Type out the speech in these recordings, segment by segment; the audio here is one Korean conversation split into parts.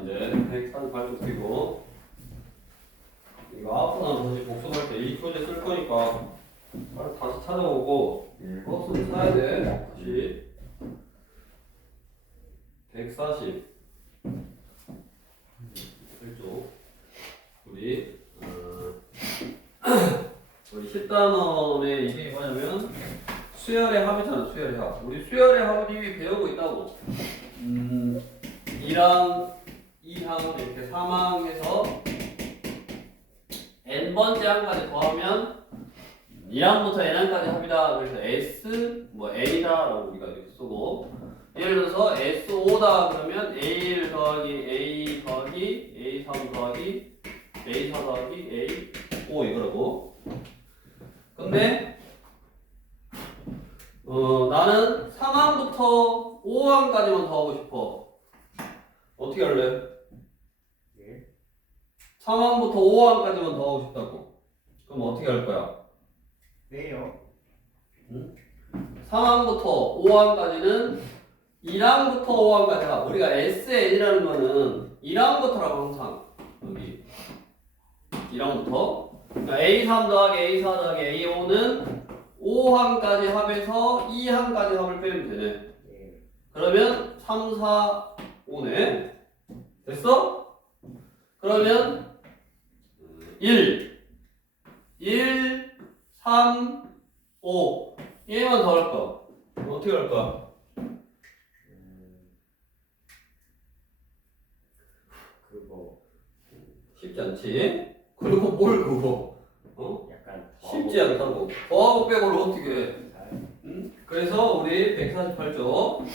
이제 148쪽 그리고 이거 아프나 다시 복습할 때 이 소재 쓸 거니까 빨리 다시 찾아오고 이것은 사야 돼. 다시 140 1쪽 우리 10단원에 이게 뭐냐면 수열의 합이잖아. 수열의 합. 우리 수열의 합을 이미 배우고 있다고. 2랑 2항 이렇게 3항해서 n번째 항까지 더하면 1항부터 n항까지 합이다. 그래서 s 뭐 n이다 라고 우리가 이렇게 쓰고, 예를 들어서 S5다 그러면 A1 더하기 A 더하기 A3 더하기 A4 더하기 A5 이거라고. 근데 나는 3항부터 5항까지만 더하고 싶어. 어떻게 할래? 예. 3항부터 5항까지만 더하고 싶다고. 그럼 어떻게 할 거야? 네요. 3항부터 5항까지는 1항부터 5항까지가 우리가 SN이라는 거는 1항부터라고 항상 여기 1항부터 그러니까 A3 더하기 A4 더하기 A5는 5항까지 합해서 2항까지 합을 빼면 되네. 예. 그러면 3, 4, 5네. 됐어? 그러면 1, 3, 5 얘만 더 할 거야. 어떻게 할 거야? 그거 쉽지 않지? 그리고 뭘 그거? 약간 쉽지 않다고. 더하고 빼고를 어떻게 해? 잘. 그래서 우리 148쪽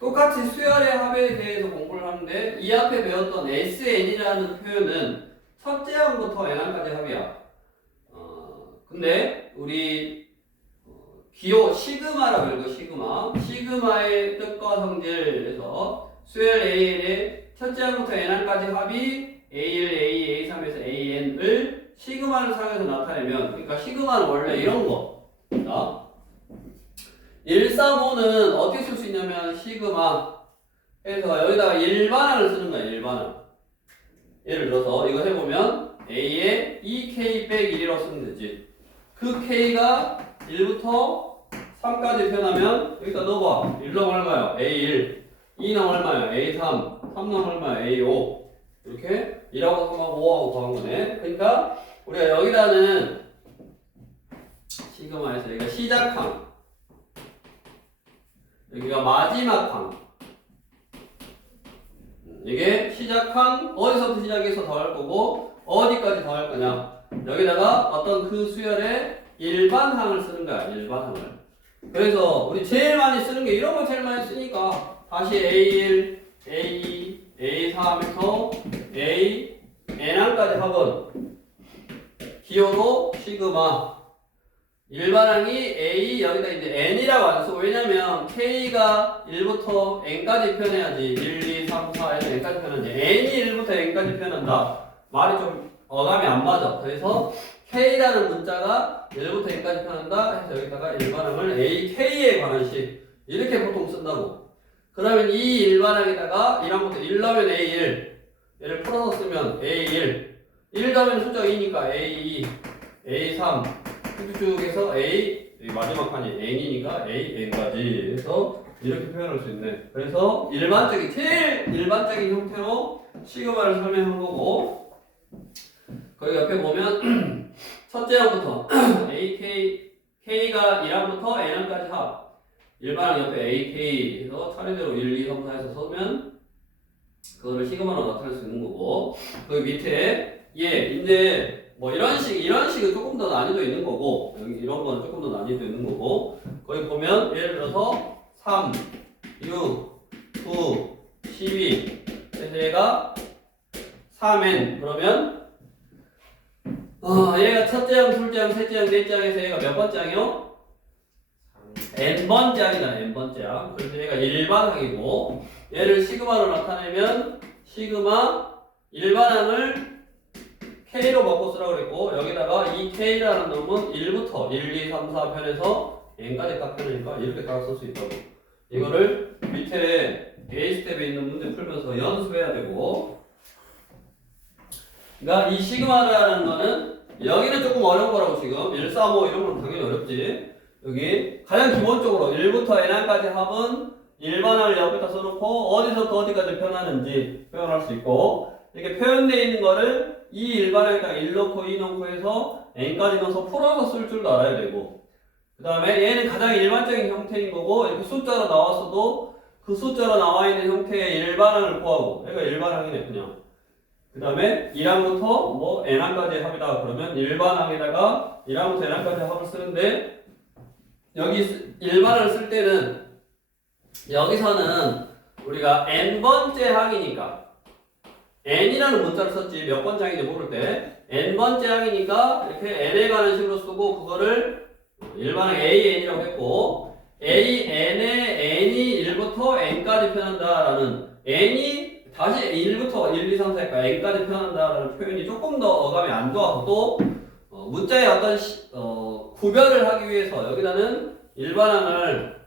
똑같이 수열의 합에 대해서 공부를 하는데 이 앞에 배웠던 SN이라는 표현은 첫째 항부터 n항까지 합이야. 근데 우리 기호 시그마라고 읽어. 시그마의 뜻과 성질에서 수열 AN의 첫째 항부터 n항까지 합이 A1, A2, A3에서 AN을 시그마를 사용해서 나타내면, 그러니까 시그마는 원래 이런 거. 자, 135는 어떻게 쓸 수 있냐면 시그마 해서 여기다가 일반항을 쓰는 거야. 일반항. 예를 들어서 이거 해보면 A에 2K 빼기 1이라고 쓰면 되지. 그 K가 1부터 3까지 표현하면 여기다 넣어봐. 1놈 얼마야? A1. 2놈 얼마야? A3. 3놈 얼마야? A5. 이렇게 1하고 3하고 5하고 더한 거네. 그러니까 우리가 여기다는 시그마에서 여기가 시작항, 여기가 마지막 항. 이게 시작항 어디서부터 시작해서 더할 거고 어디까지 더할 거냐. 여기다가 어떤 그 수열의 일반항을 쓰는 거야. 일반항을. 그래서 우리 제일 많이 쓰는 게 이런 거 제일 많이 쓰니까 다시 A1, A2, A3에서 A, N항까지 합은 기호로 시그마. 일반항이 A, 여기다 이제 N이라고 안 써. 왜냐면 K가 1부터 N까지 표현해야지. 1, 2, 3, 4에서 N까지 표현하지. N이 1부터 N까지 표현한다. 말이 좀 어감이 안 맞아. 그래서 K라는 문자가 1부터 N까지 표현한다 해서 여기다가 일반항을 AK에 관한 식 이렇게 보통 쓴다고. 그러면 이 일반항에다가 1항부터 1 넣으면 A1, 얘를 풀어서 쓰면 A1, 1 넣으면 숫자가 2니까 A2, A3 쭉 해서 A, 마지막 칸이 N이니까 AN까지 해서 이렇게 표현할 수 있네. 그래서 제일 일반적인 형태로 시그마를 설명한 거고, 거기 옆에 보면 첫째 항부터 K가 1항부터 N항까지 합. 일반항 옆에 AK 해서 차례대로 1, 2, 3, 4에서 서면 그거를 시그마로 나타낼 수 있는 거고, 거기 밑에 이제 뭐 이런 식은 조금 더 난이도 있는 거고, 여기 이런 거는 조금 더 난이도 있는 거고, 거기 보면 예를 들어서 3, 6, 9, 12 그래서 얘가 3n 그러면 얘가 첫째 항, 둘째 항, 셋째 항, 넷째 항에서 얘가 몇 번째 항이요? n번째 항이잖아. n번째 항. 그래서 얘가 일반항이고, 얘를 시그마로 나타내면 시그마 일반항을 K로 바꿔 쓰라고 그랬고, 여기다가 이 K라는 놈은 1부터 1, 2, 3, 4 편에서 N까지 각 편이니까 이렇게 다 쓸 수 있다고. 이거를 밑에 A 스텝에 있는 문제 풀면서 연습해야 되고, 그러니까 이 시그마라는 거는 여기는 조금 어려운 거라고 지금 1, 3, 5 이런 건 당연히 어렵지. 여기 가장 기본적으로 1부터 n까지 합은 일반항을 옆에다 써놓고 어디서부터 어디까지 표현하는지 표현할 수 있고 이렇게 표현되어 있는 거를 이 일반항에다가 1 넣고 2 넣고 해서 n까지 넣어서 풀어서 쓸 줄도 알아야 되고 그 다음에 얘는 가장 일반적인 형태인 거고 이렇게 숫자로 나왔어도 그 숫자로 나와 있는 형태의 일반항을 구하고 얘가 일반항이네 그냥 그 다음에 1항부터 뭐 n항까지 합이다 그러면 일반항에다가 1항부터 n항까지 합을 쓰는데 여기 일반항을 쓸 때는 여기서는 우리가 n번째 항이니까 n이라는 문자를 썼지 몇 번째 항인지 모를 때 n번째 항이니까 이렇게 n에 가는 식으로 쓰고 그거를 일반항 AN이라고 했고 AN의 n이 1부터 n까지 표현한다라는 n이 다시 1부터 1, 2, 3, 4, n까지 표현한다라는 표현이 조금 더 어감이 안 좋아서 또 문자의 어떤 구별을 하기 위해서 여기다는 일반항을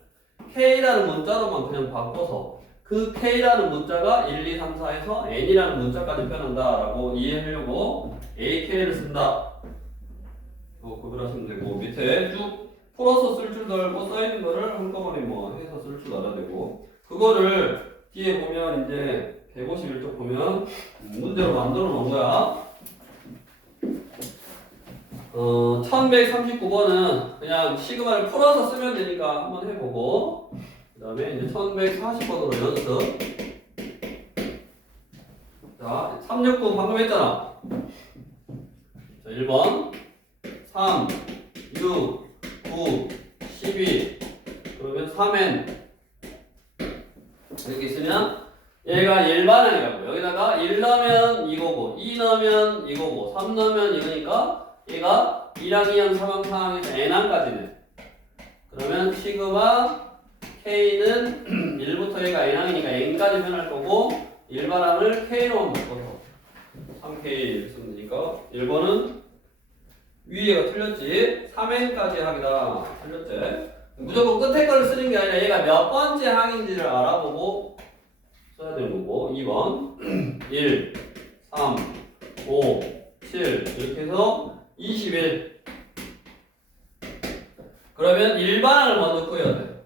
K라는 문자로만 그냥 바꿔서 그 K라는 문자가 1, 2, 3, 4에서 N이라는 문자까지 표현한다라고 이해하려고 AK를 쓴다. 구별하시면 되고 밑에 쭉 풀어서 쓸 줄도 알고 써있는 거를 한꺼번에 뭐 해서 쓸 줄도 알아야 되고 그거를 뒤에 보면 이제 151쪽 보면 문제로 만들어 놓은 거야. 1139번은 그냥 시그마를 풀어서 쓰면 되니까 한번 해보고 그 다음에 이제 1140번으로 연습. 자, 369 방금 했잖아. 자, 1번 3, 6, 9, 12 그러면 3n 이렇게 있으면 얘가 일반항이라고 여기다가 1 넣으면 이거고 2 넣으면 이거고 3 넣으면 이거니까 얘가 1항, 2항, 3항, 4항에서 n항까지네. 그러면 시그마 k는 1부터 얘가 n항이니까 n까지 변할 거고 일반항을 k로만 바꿔서 3k 쓰면 되니까 1번은 위에가 틀렸지 3n까지 항이다 틀렸지. 무조건 끝에 걸 쓰는 게 아니라 얘가 몇 번째 항인지를 알아보고 써야 되는 거고 2번 1, 3, 5, 7 이렇게 해서 21 그러면 일반항을 먼저 구해야 돼.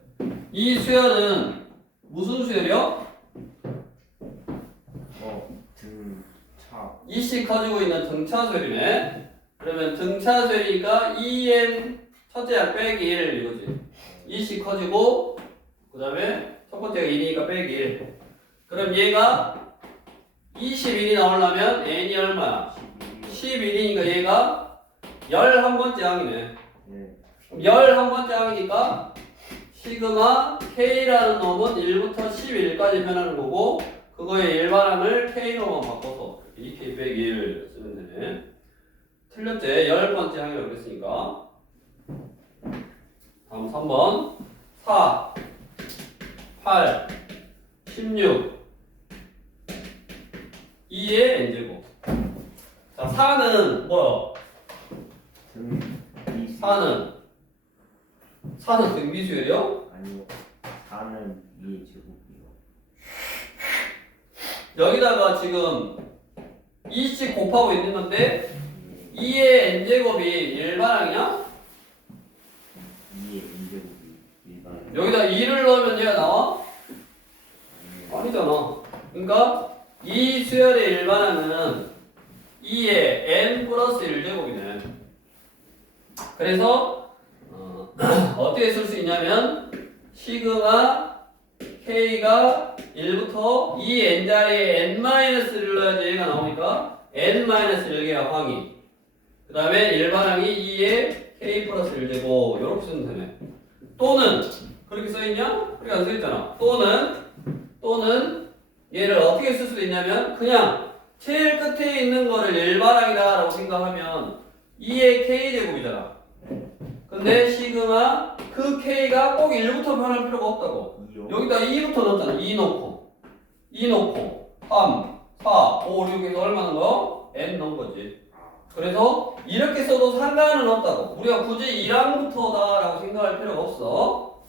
이 수열은 무슨 수열이요? 등차 이씩 커지고 있는 등차 수열이네. 그러면 등차 수열이니까 2n 첫째 항 빼기 1 이거지. 이씩 커지고 그 다음에 첫 번째가 2니까 빼기 1 그럼 얘가 21이 나오려면 n이 얼마야? 11이니까 얘가 11번째 항이네. 네. 11번째 항이니까 시그마 K라는 놈은 1부터 11까지 변하는 거고 그거의 일반항을 K로만 바꿔서 2K 빼기 1 쓰면 되네. 틀렸지? 10번째 항이라고 그랬으니까. 다음 3번 4, 8, 16 2의 n제곱. 자 4는 뭐야? 사는 등비수열이요? 아니요 4는 2의 제곱이요. 여기다가 지금 2씩 곱하고 있는 건데 2의 n제곱이 일반항이야? 2의 n제곱이 일반 여기다 2를 넣으면 얘가 나와? 아니잖아. 그러니까 이 수열의 일반항은 2의 n 플러스 1제곱이네. 그래서 어떻게 쓸 수 있냐면 시그마 k가 1부터 2n자리에 n-1을 넣어야지 얘가 나오니까 n-1개가 항이 그 다음에 일반항이 2의 k 플러스 1제곱 이렇게 쓰면 되네. 또는 그렇게 써있냐? 그렇게 안 써있잖아. 또는 얘를 어떻게 쓸 수도 있냐면 그냥 제일 끝에 있는 거를 일반항이다 라고 생각하면 2의 k제곱이잖아. 근데 시그마 그 k가 꼭 1부터 변할 필요가 없다고. 2요. 여기다 2부터 넣었잖아. 2 넣고 3, 4, 5, 6 해서 얼마 넣은 거? n 넣은 거지. 그래서 이렇게 써도 상관은 없다고. 우리가 굳이 1항부터다 라고 생각할 필요가 없어.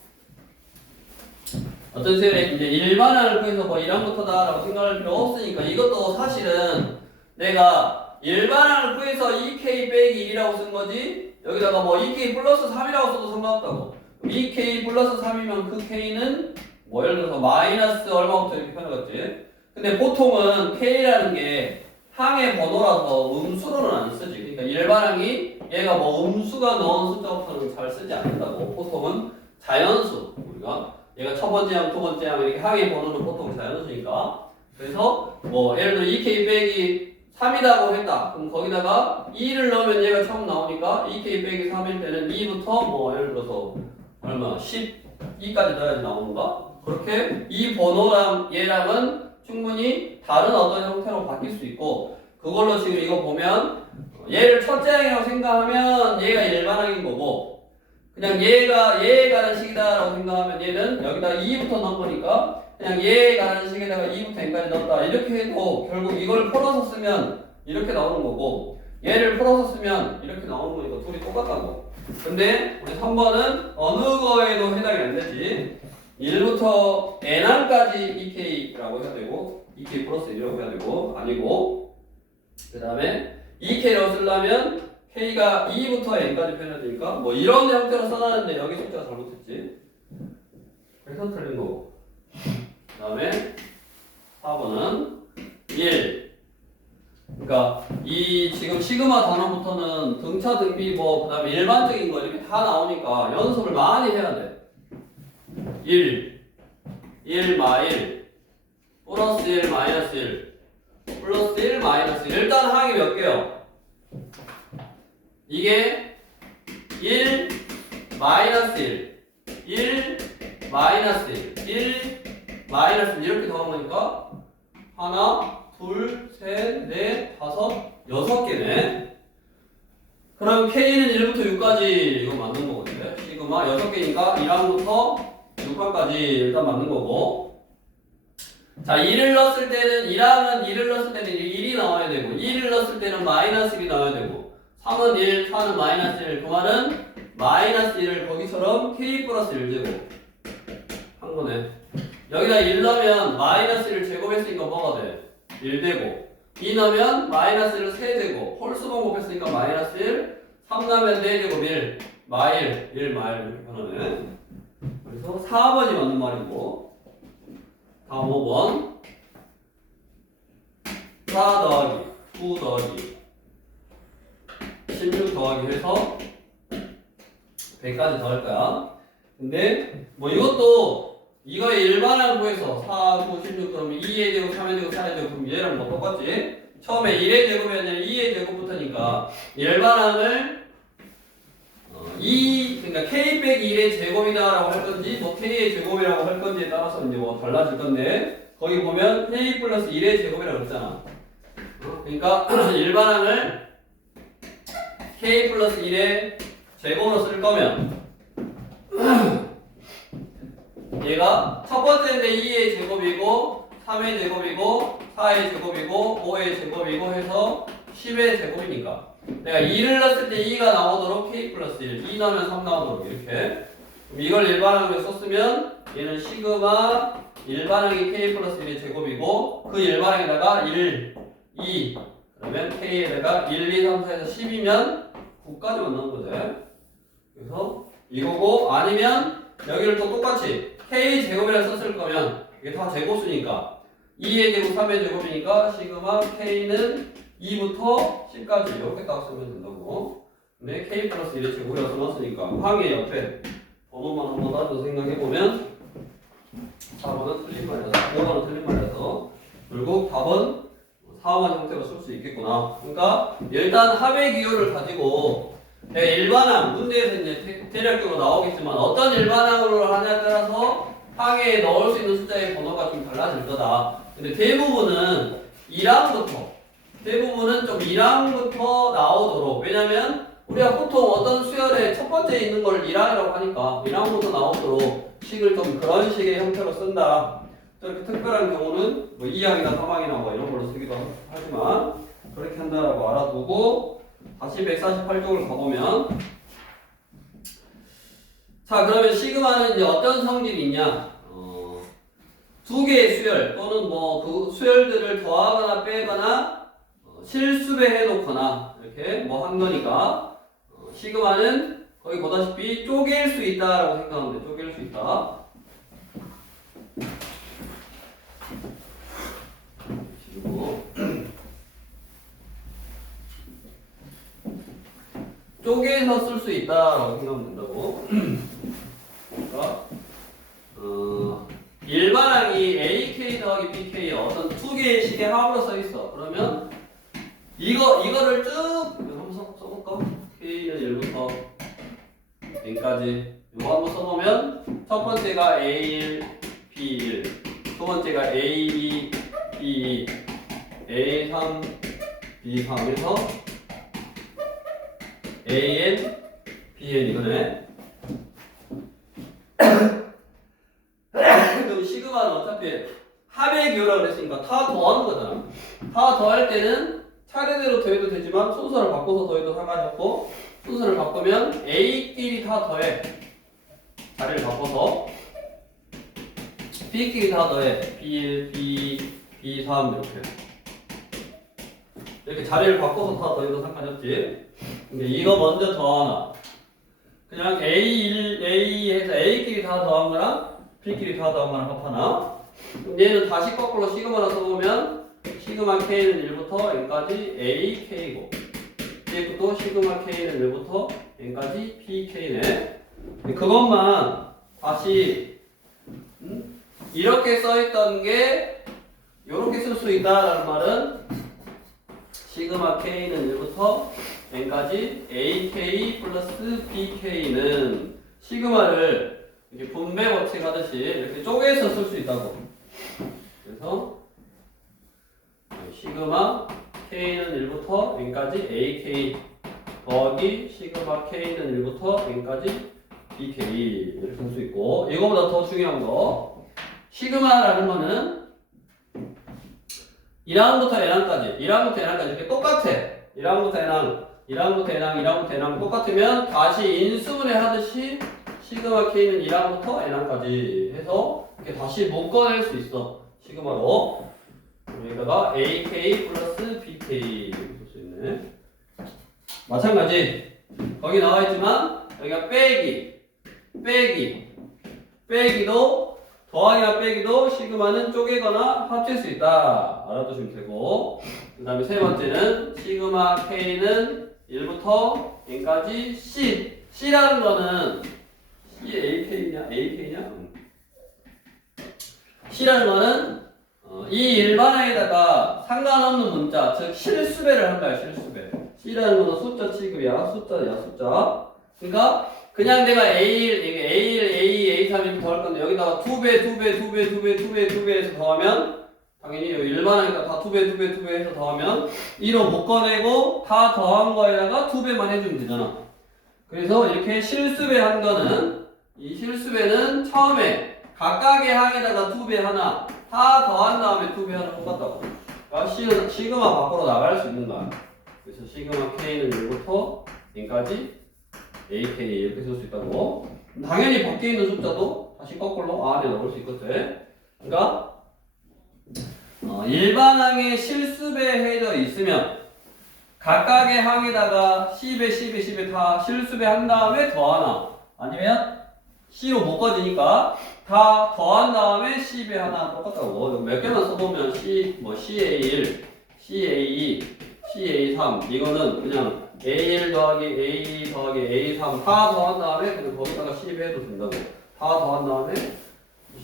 어떤 수열에 이제 일반항을 구해서 뭐 1항부터다 라고 생각할 필요가 없으니까 이것도 사실은 내가 일반항을 구해서 2k 빼기 1이라고 쓴 거지. 여기다가 뭐 2k 플러스 3이라고 써도 상관없다고. 2k 플러스 3이면 그 k는 뭐 예를 들어서 마이너스 얼마부터 이렇게 표현하겠지. 근데 보통은 k라는 게 항의 번호라서 음수로는 안 쓰지. 그러니까 일반항이 얘가 뭐 음수가 넣은 숫자부터는 잘 쓰지 않는다고. 보통은 자연수. 우리가 얘가 첫 번째 항, 두 번째 항 이렇게 항의 번호는 보통 자연수니까. 그래서 뭐 예를 들어 2k 빼기 3이라고 했다. 그럼 거기다가 2를 넣으면 얘가 처음 나오니까 2k 빼기 3일 때는 2부터 뭐 예를 들어서 얼마 12까지 넣어야지 나오는가? 그렇게 이 번호랑 얘랑은 충분히 다른 어떤 형태로 바뀔 수 있고, 그걸로 지금 이거 보면 얘를 첫째 항이라고 생각하면 얘가 일반항인 거고, 그냥 얘가 얘에 가는 식이다라고 생각하면 얘는 여기다 2부터 넣은 거니까 그냥 얘에 가는 식에다가 2부터 n까지 넣었다 이렇게 해도 결국 이걸 풀어서 쓰면 이렇게 나오는 거고, 얘를 풀어서 쓰면 이렇게 나오는 거니까 둘이 똑같다고. 근데 우리 3번은 어느 거에도 해당이 안 되지. 1부터 n항까지 2k라고 해야 되고 2k 플러스 1이라고 해야 되고 아니고, 그 다음에 2k라고 쓰려면 k가 2부터 n까지 표현해야 되니까 뭐 이런 형태로 써놨는데 여기 숫자가 잘못했지. 그래서 틀린 거고. 그 다음에 4번은 1. 그러니까 이 지금 시그마 단어부터는 등차 등비 뭐 그 다음에 일반적인 거 이렇게 다 나오니까 연습을 많이 해야 돼. 1, 1 마일, 플러스 1 마이너스 1, 플러스 1 마이너스 1. 일단 항이 몇 개요? 이게 1 마이너스 1, 1 마이너스 1, 1 마이너스 1 이렇게 더한 거니까 하나, 둘, 셋, 넷, 다섯, 6개네. 그럼 K는 1부터 6까지 이거 맞는 거거든요. 시그마 6개니까 1항부터 6항까지 일단 맞는 거고. 자, 1을 넣었을 때는 1항은 1을 넣었을 때는 1이 나와야 되고 2를 넣었을 때는 마이너스 1이 나와야 되고 3은 1, 4는 마이너스 1. 그 말은 마이너스 1을 거기처럼 K 플러스 1제곱 한 거네. 여기다 1 넣으면 마이너스 1을 제곱했으니까 뭐가 돼? 1되고 2 넣으면 마이너스 1을 3제곱 홀수 방법했으니까 마이너스 1, 3 넣으면 4제곱 1 마일 1 마일 이렇게 변하네. 그래서 4번이 맞는 말이고, 다음 5번 4 더하기 9 더하기 16 더하기 해서 100까지 더할 거야. 근데 뭐 이것도 이거의 일반항 구해서 4, 9, 16 그러면 2의 제곱, 3의 제곱, 4의 제곱 그럼 얘랑 뭐 똑같지? 처음에 1의 제곱이 아니라 2의 제곱부터니까 일반항을 2, 그러니까 k 빼기 1의 제곱이다라고 할 건지 뭐 k의 제곱이라고 할 건지에 따라서 이제 뭐 달라질 건데, 거기 보면 k 플러스 1의 제곱이라고 그랬잖아. 그러니까 일반항을 k 플러스 1의 제곱으로 쓸 거면 얘가 첫 번째인데 2의 제곱이고 3의 제곱이고 4의 제곱이고 5의 제곱이고 해서 10의 제곱이니까 내가 2를 넣었을 때 2가 나오도록 k 플러스 1, 2 넣으면 3 나오도록 이렇게. 그럼 이걸 일반항으로 썼으면 얘는 시그마 일반항이 k 플러스 1의 제곱이고 그 일반항에다가 1, 2 그러면 k에다가 1, 2, 3, 4에서 10이면 9까지 만나는 거지. 그래서 이거고, 아니면 여기를 또 똑같이 k 제곱이라 썼을 거면 이게 다 제곱수니까 2의 제곱, 3의 제곱이니까 시그마 k는 2부터 10까지 이렇게 딱 쓰면 된다고. 근데 k 플러스 1의 제곱이라고 써놨으니까 항의 옆에 번호만 한번 따져 생각해보면 4번은 틀린 말이라서 5번은 틀린 말이라서 결국 답은 4번 형태로 쓸 수 있겠구나. 그러니까 일단 합의 기호를 가지고 일반항, 문제에서 이제 대략적으로 나오겠지만 어떤 일반항으로 하냐에 따라서 항에 넣을 수 있는 숫자의 번호가 좀 달라질 거다. 근데 대부분은 1항부터 좀 1항부터 나오도록, 왜냐면 우리가 보통 어떤 수열의 첫 번째에 있는 걸 1항이라고 하니까 1항부터 나오도록 식을 좀 그런 식의 형태로 쓴다. 저렇게 특별한 경우는 뭐 2항이나 3항이나 뭐 이런 걸로 쓰기도 하지만 그렇게 한다라고 알아두고 다시 148쪽을 가보면, 자 그러면 시그마는 이제 어떤 성질이 있냐? 두 개의 수열 또는 뭐 그 수열들을 더하거나 빼거나 실수배 해놓거나 이렇게 뭐 한 거니까 시그마는 거기 보다시피 쪼갤 수 있다라고 생각하면 돼. 쪼갤 수 있다. 그리고 쪼개서 쓸 수 있다라고 생각하면 된다고. 그러니까 일반항이 AK 더하기 BK 어떤 두 개의 식의 합으로 써 있어. 그러면 이거를 쭉 한번 써볼까? K는 1부터 N까지 이거 한번 써보면 첫 번째가 A1, B1, 두 번째가 A2, B2, A3, B3 해서 AN, BN 이거네. 그럼 시그마는 어차피 합의 기호라고 그랬으니까 다 더하는 거잖아. 다 더할 때는 차례대로 더해도 되지만 순서를 바꿔서 더해도 상관이 없고 순서를 바꾸면 A끼리 다 더해. 자리를 바꿔서 B끼리 다 더해. B1, B2, B3 이렇게 자리를 바꿔서 다 더해도 상관이 없지. 근데 이거 먼저 더하나 그냥 A1, A 해서 A끼리 다 더한 거랑 B끼리 다 더한 거랑 합하나. 얘는 다시 거꾸로 시그마로 써보면 시그마 K는 1부터 N까지 AK고 얘도 시그마 K는 1부터 N까지 PK네. 그것만 다시 이렇게 써있던 게 이렇게 쓸 수 있다라는 말은 시그마 K는 1부터 N까지 AK 플러스 BK는 시그마를 이렇게 분배 법칙 하듯이 이렇게 쪼개서 쓸 수 있다고. 그래서 시그마 K는 1부터 N까지 AK 더하기 시그마 K는 1부터 N까지 BK 이렇게 쓸 수 있고 이거보다 더 중요한 거 시그마라는 거는 1항부터 N항까지 1항부터 N항까지 이렇게 똑같아. 1항부터 N항 1항부터 N항 1항부터 N항 똑같으면 다시 인수분해 하듯이 시그마 K는 1항부터 N항까지 해서 이렇게 다시 묶어낼 수 있어. 시그마로 여기다가 AK 플러스 BK 쓸 수 있네. 마찬가지 거기 나와있지만 여기가 빼기도 더하기나 빼기도 시그마는 쪼개거나 합칠 수 있다. 알아두시면 되고 그 다음에 세 번째는 시그마 K는 1부터 N까지 C라는 거는 AK냐? C라는 거는 이 일반항에다가 상관없는 문자, 즉 실수배를 한 거야. 실수배. C라는 거는 숫자 취급이야. 숫자. 그러니까 그냥 내가 A1, A2, A3 이렇게 더할 건데 여기다가 2배 해서 더하면 당연히 일반항에다 다 2배 해서 더하면 2로 묶어내고 다 더한 거에다가 2배만 해주면 되잖아. 그래서 이렇게 실수배 한 거는 이 실수배는 처음에 각각의 항에다가 2배 하나 다 더한 다음에 2배 하나 똑같다고. 그러니까 시그마 밖으로 나갈 수 있는 거야. 그래서 시그마 K는 1부터 N까지 AK 이렇게 쓸 수 있다고. 당연히 밖에 있는 숫자도 다시 거꾸로 안에 넣을 수 있거든. 그러니까 일반항에 실수배 해져 있으면 각각의 항에다가 10에 다 실수배 한 다음에 더하나 아니면 C로 묶어지니까 다 더한 다음에 C배 하나 똑같다고. 몇 개만 써보면 CA1, CA2, CA3 이거는 그냥 A1 더하기 A2 더하기 A3 다 더한 다음에 그냥 거기다가 C배 해도 된다고. 다 더한 다음에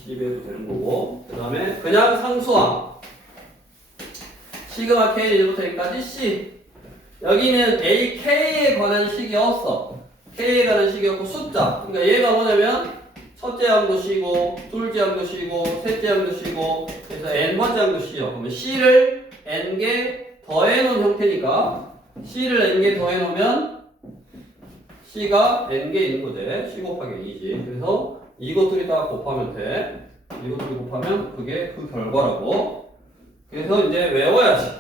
C배 해도 되는 거고 그 다음에 그냥 상수항 시그마 K 1부터 N까지 C 여기는 AK에 관한 식이 없어. K에 관한 식이 없고 숫자. 그러니까 얘가 뭐냐면 첫째 항도 C고 둘째 항도 C고 셋째 항도 C고 그래서 N번째 항도 C요. 그러면 C를 N개 더해놓은 형태니까 C를 N개 더해놓으면 C가 N개 있는 거지. C 곱하기 2지. 그래서 이것들이 다 곱하면 돼. 이것들이 곱하면 그게 그 결과라고. 그래서 이제 외워야지.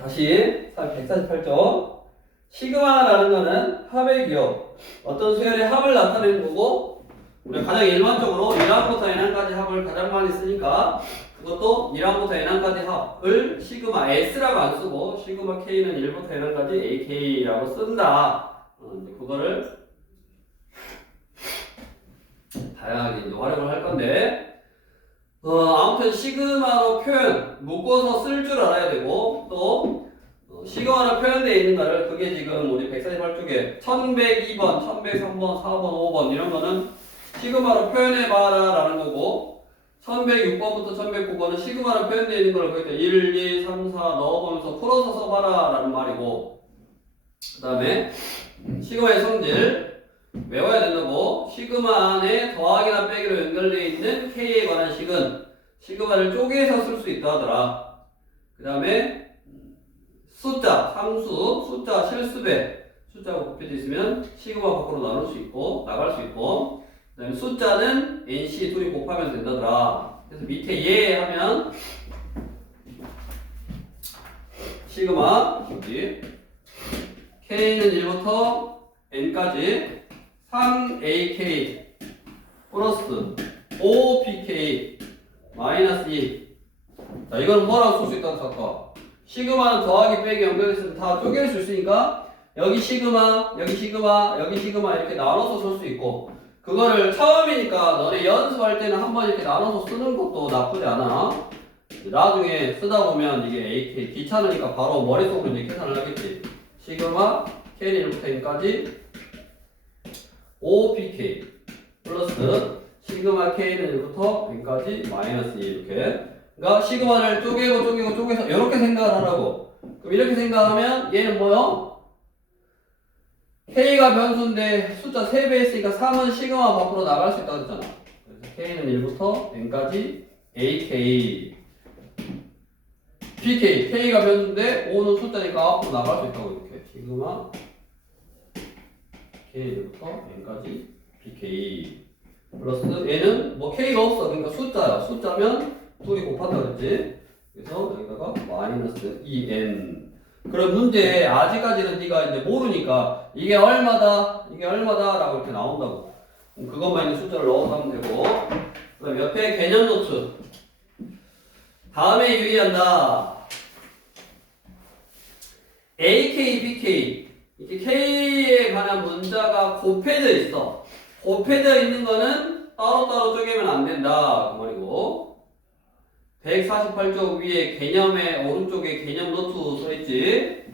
다시 148쪽. 시그마라는 거는 합의 기호. 어떤 수열의 합을 나타내는 거고, 우리가 가장 일반적으로 1항부터 n항까지 합을 가장 많이 쓰니까 그것도 1항부터 n항까지 합을 시그마 s라고 안 쓰고 시그마 k는 1부터 n항까지 ak라고 쓴다. 이제 그거를 다양하게 이제 활용을 할 건데, 아무튼 시그마로 표현 묶어서 쓸 줄 알아야 되고, 또 시그마로 표현되어 있는 거를 그게 지금 우리 148쪽에 1102번, 1103번, 4번, 5번 이런 거는 시그마로 표현해봐라 라는 거고, 1106번부터 1109번은 시그마로 표현되어 있는 걸 거기다 1, 2, 3, 4 넣어보면서 풀어서 써봐라 라는 말이고, 그 다음에 시그마의 성질 외워야 된다고. 시그마 안에 더하기나 빼기로 연결되어 있는 K에 관한 식은 시그마를 쪼개서 쓸 수 있다 하더라. 그 다음에 숫자, 상수, 숫자 실수배, 숫자가 곱해져 있으면 시그마 밖으로 나눌 수 있고 나갈 수 있고, 그 다음에 숫자는 NC 둘이 곱하면 된다더라. 그래서 밑에 예 하면 시그마 여기 K는 1부터 N까지 3AK 플러스 5PK 마이너스 2. 자, 이건 뭐라고 쓸 수 있다고 할까? 시그마는 더하기 빼기 연결했을 때 다 쪼갤 수 있으니까 여기 시그마, 여기 시그마, 여기 시그마 이렇게 나눠서 쓸 수 있고, 그거를 처음이니까 너네 연습할 때는 한번 이렇게 나눠서 쓰는 것도 나쁘지 않아. 나중에 쓰다 보면 이게 AK 귀찮으니까 바로 머릿속으로 이제 계산을 하겠지. 시그마 K는 1부터 N까지 5pk 플러스 시그마 k는 1부터 n까지 마이너스 2 이렇게. 그러니까 시그마를 쪼개서 이렇게 생각을 하라고. 그럼 이렇게 생각하면 얘는 뭐요? k가 변수인데 숫자 3배 했으니까 3은 시그마 밖으로 나갈 수 있다고 했잖아. 그래서 k는 1부터 n까지 ak pk, k가 변수인데 5는 숫자니까 앞으로 나갈 수 있다고. 이렇게 시그마 K부터 N까지 BK 플러스 N은 뭐 K가 없어. 그러니까 숫자야. 숫자면 둘이 곱한다 그랬지. 그래서 여기다가 마이너스 2N. 그럼 문제 아직까지는 네가 이제 모르니까 이게 얼마다 라고 이렇게 나온다고. 그럼 그것만 있는 숫자를 넣어서 하면 되고, 그다음 옆에 개념 노트 다음에 유의한다. AK, BK 이렇게 K에 관한 문자가 곱해져 있어. 곱해져 있는 거는 따로따로 쪼개면 안 된다 그 말이고, 148쪽 위에 개념의 오른쪽에 개념 노트 써있지.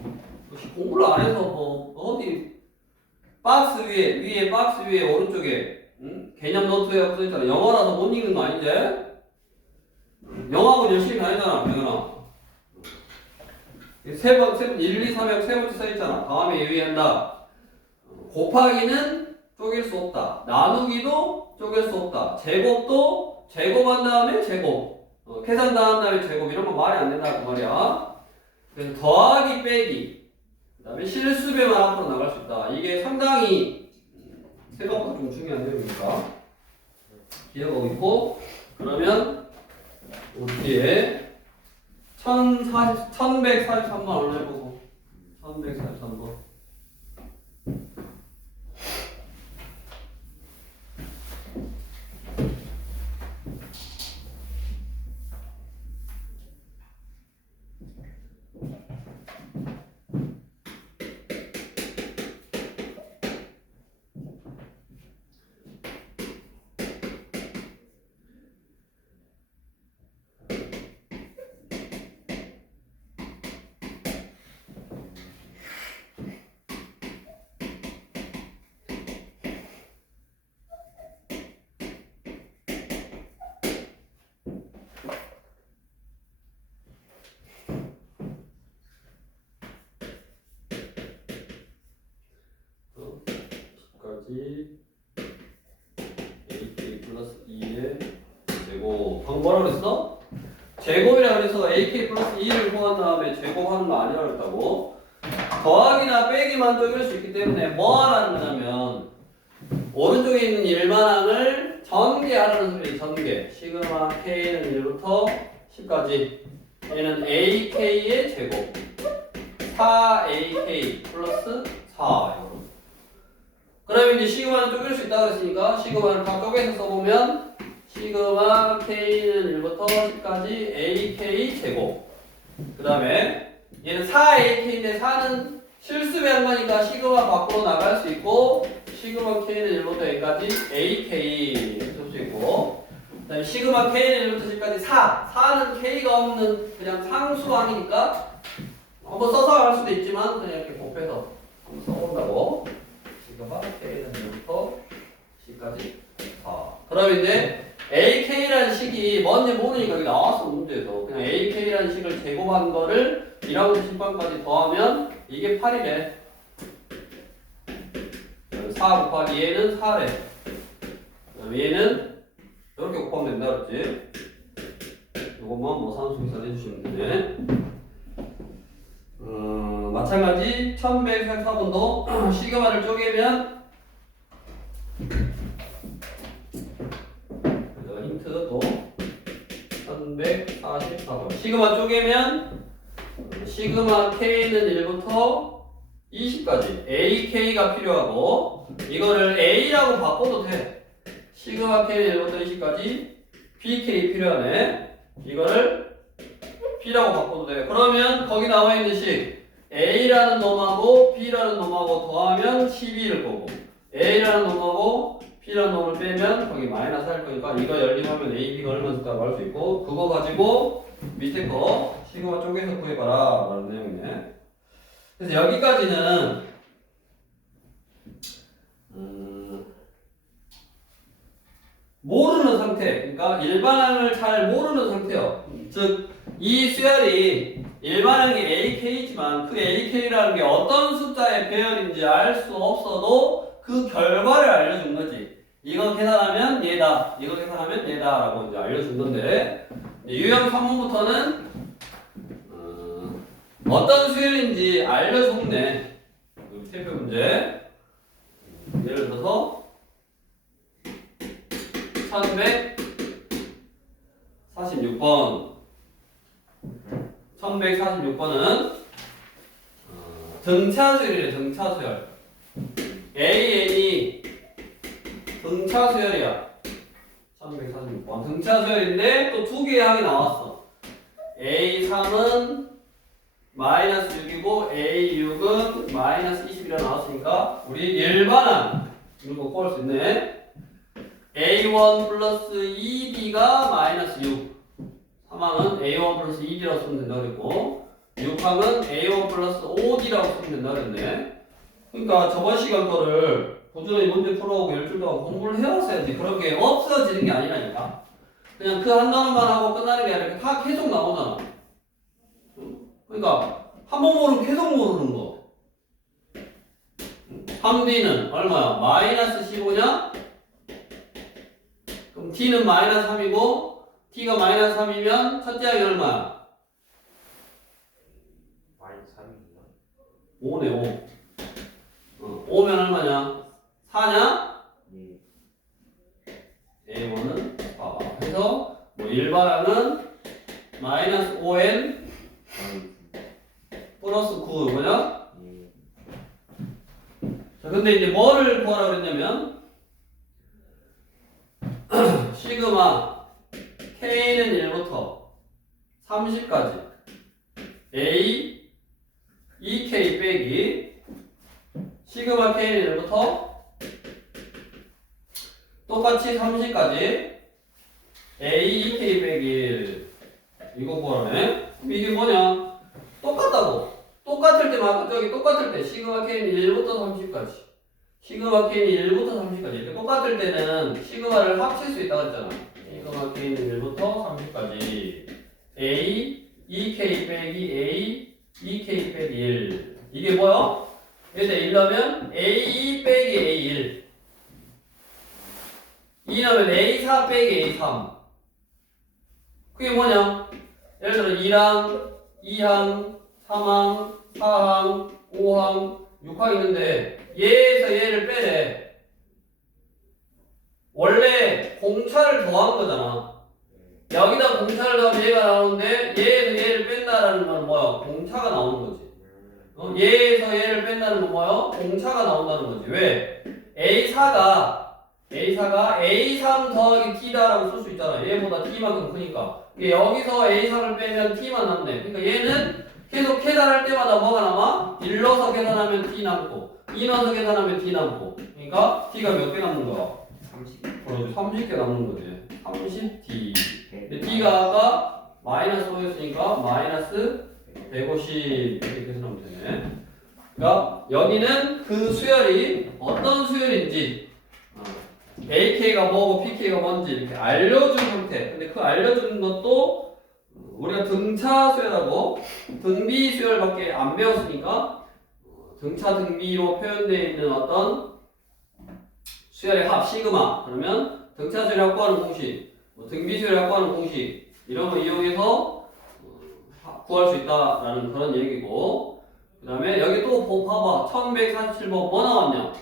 공부를 안 해서 뭐 어디 박스 위에 박스 위에 오른쪽에 개념 노트에 써있잖아. 영어라서 못 읽는 거 아니지? 영어학원 열심히 다니잖아 병현아. 1, 2, 3에 세 번째 써있잖아. 다음에 유의한다. 곱하기는 쪼갤 수 없다. 나누기도 쪼갤 수 없다. 제곱도 제곱한 다음에 제곱. 계산다 한 다음에 제곱. 이런 거 말이 안 된다 그 말이야. 그래서 더하기 빼기. 그 다음에 실수배만 앞으로 나갈 수 있다. 이게 상당히 생각보다 좀 중요한 내용이니까 기억하고 있고, 그러면 우리 뒤에 1143번 얼른 해보고. 1143번. AK 플러스 2의 제곱. 방금 뭐라 그랬어? 제곱이라 그래서 AK 플러스 2를 구한 다음에 제곱하는 거 아니라 그랬다고. 더하기나 빼기만 쪼갤 수 있기 때문에 뭐 하라는 거냐면 오른쪽에 있는 일반항을 전개하라는 소리. 전개. 시그마 K는 1부터 10까지. 얘는 AK의 제곱 4AK 플러스 4. 그러면 이제 시그마는 쪼갤 수 있다고 했으니까 시그마를 다 쪼개서 써보면 시그마 K는 1부터 10까지 AK 제곱. 그 다음에 얘는 4AK인데 4는 실수배한 거니까 시그마 밖으로 나갈 수 있고 시그마 K는 1부터 A까지 AK 쓸 수 있고 그 다음에 시그마 K는 1부터 10까지 4는 K가 없는 그냥 상수항이니까 한번 써서 할 수도 있지만 그냥 이렇게 곱해서 한번 써본다고. 시그마 K는 1부터 10까지 4. 그럼 이제 AK라는 식이 뭔지 모르니까 여기 나왔어 문제에서. 그냥 AK라는 식을 제곱한 거를 1하고 10반까지 더하면 이게 8이래. 4 곱하기 얘는 4래. 그다음에 얘는 이렇게 곱하면 된다 그랬지. 이것만 뭐 산수기사 해주시면 되네. 마찬가지 1144번도 시그마를 쪼개면 힌트 또 1144번 시그마 쪼개면 시그마 K는 1부터 20까지 AK가 필요하고 이거를 A라고 바꿔도 돼. 시그마 K는 1부터 20까지 BK 필요하네. 이거를 B라고 바꿔도 돼. 그러면 거기 나와 있는 식 A라는 놈하고 B라는 놈하고 더하면 12일 거고 A라는 놈하고 B라는 놈을 빼면 거기 마이너스 할 거니까 이거 열림하면 A, B가 얼마 줄까 알 수 있고 그거 가지고 밑에 거 시그마 쪼개서 구해봐라 라는 내용이네. 그래서 여기까지는 모르는 상태, 그러니까 일반항을 잘 모르는 상태요. 즉 이 수열이 일반항이 AK지만 그 AK라는 게 어떤 숫자의 배열인지 알 수 없어도 그 결과를 알려준 거지. 이거 계산하면 얘다, 이거 계산하면 얘다 라고 이제 알려준 건데 유형 3문부터는 어떤 수열인지 알려줬네. 대표 문제 예를 들어서 1146번 1146번은 등차수열이래. 등차수열 AN이 등차수열이야. 1146번 등차수열인데 또 두 개의 항이 나왔어. A3은 마이너스 6이고 A6은 마이너스 20이라 나왔으니까 우리 일반항 이거 구할 수 있네. A1 플러스 2B가 마이너스 6 3항은 A1 플러스 2D라고 쓰면 된다 그랬고 6항은 A1 플러스 5D라고 쓰면 된다 그랬네. 그러니까 저번 시간 거를 부지런히 문제 풀어오고 일주일 동안 공부를 해왔어야지. 그런 게 없어지는 게 아니라니까. 그냥 그 한 단어만 하고 끝나는 게 아니라 다 계속 나오잖아. 그러니까 한 번 모르면 계속 모르는 거. 3D는 얼마야? 마이너스 15냐? 그럼 D는 마이너스 3이고 T가 마이너스 3이면 첫째 항이 얼마야? 마이너스 3이요. 5네 5. 5면 얼마냐? 4냐? 예. A1은 4. 그래서 뭐 일반항은 마이너스 5n 플러스 9 뭐냐? 예. 자, 근데 이제 뭐를 구하라고 그랬냐면 시그마 K는 1부터 30까지 A 2K 빼기 시그마 K는 1부터 똑같이 30까지 A 2K 빼기 1 이거 구하라네. 이게 뭐냐? 똑같다고. 똑같을 때 저기 똑같을 때 시그마 K는 1부터 30까지 시그마 K는 1부터 30까지 이렇게 똑같을 때는 시그마를 합칠 수 있다고 했잖아. 시그마 K는 1부터 30까지 A 2K 빼기 A 2K 빼기 1 이게 뭐야? 여기다 1 넣으면 A2 빼기 A1 2 넣으면 A4 빼기 A3 그게 뭐냐? 예를 들어 2항, 2항, 3항, 4항, 5항, 6항 있는데 얘에서 얘를 빼래. 원래 공차를 더한 거잖아. 여기다 공차를 더하면 얘가 나오는데 얘에서 얘를 뺀다라는 건 뭐야? 공차가 나오는 거지. 얘에서 얘를 뺀다는 건 뭐야? 공차가 나온다는 거지. 왜? A4가 A4가 A3 더하기 T다라고 쓸 수 있잖아. 얘보다 T만큼 크니까. 여기서 A3을 빼면 T만 남네. 그러니까 얘는 계속 계산할 때마다 뭐가 남아? 1 넣어서 계산하면 T 남고 2 넣어서 계산하면 T 남고. 그러니까 T가 몇 개 남는 거야? 30. 그러지 30개 남는 거지. 30T. 근데 100. T가 아까 마이너스 5였으니까 마이너스 150 이렇게 계산하면 되네. 그러니까 여기는 그 수열이 어떤 수열인지 AK가 뭐고 PK가 뭔지 이렇게 알려준 형태. 근데 그 알려준 것도 우리가 등차 수열하고 등비 수열밖에 안 배웠으니까 등차 등비로 표현되어 있는 어떤 수열의 합 시그마 그러면 등차 수열 확보하는 공식, 등비 수열 확보하는 공식 이런 거 이용해서 구할 수 있다라는 그런 얘기고 그 다음에 여기 또 봐봐 1147번 뭐 나왔냐?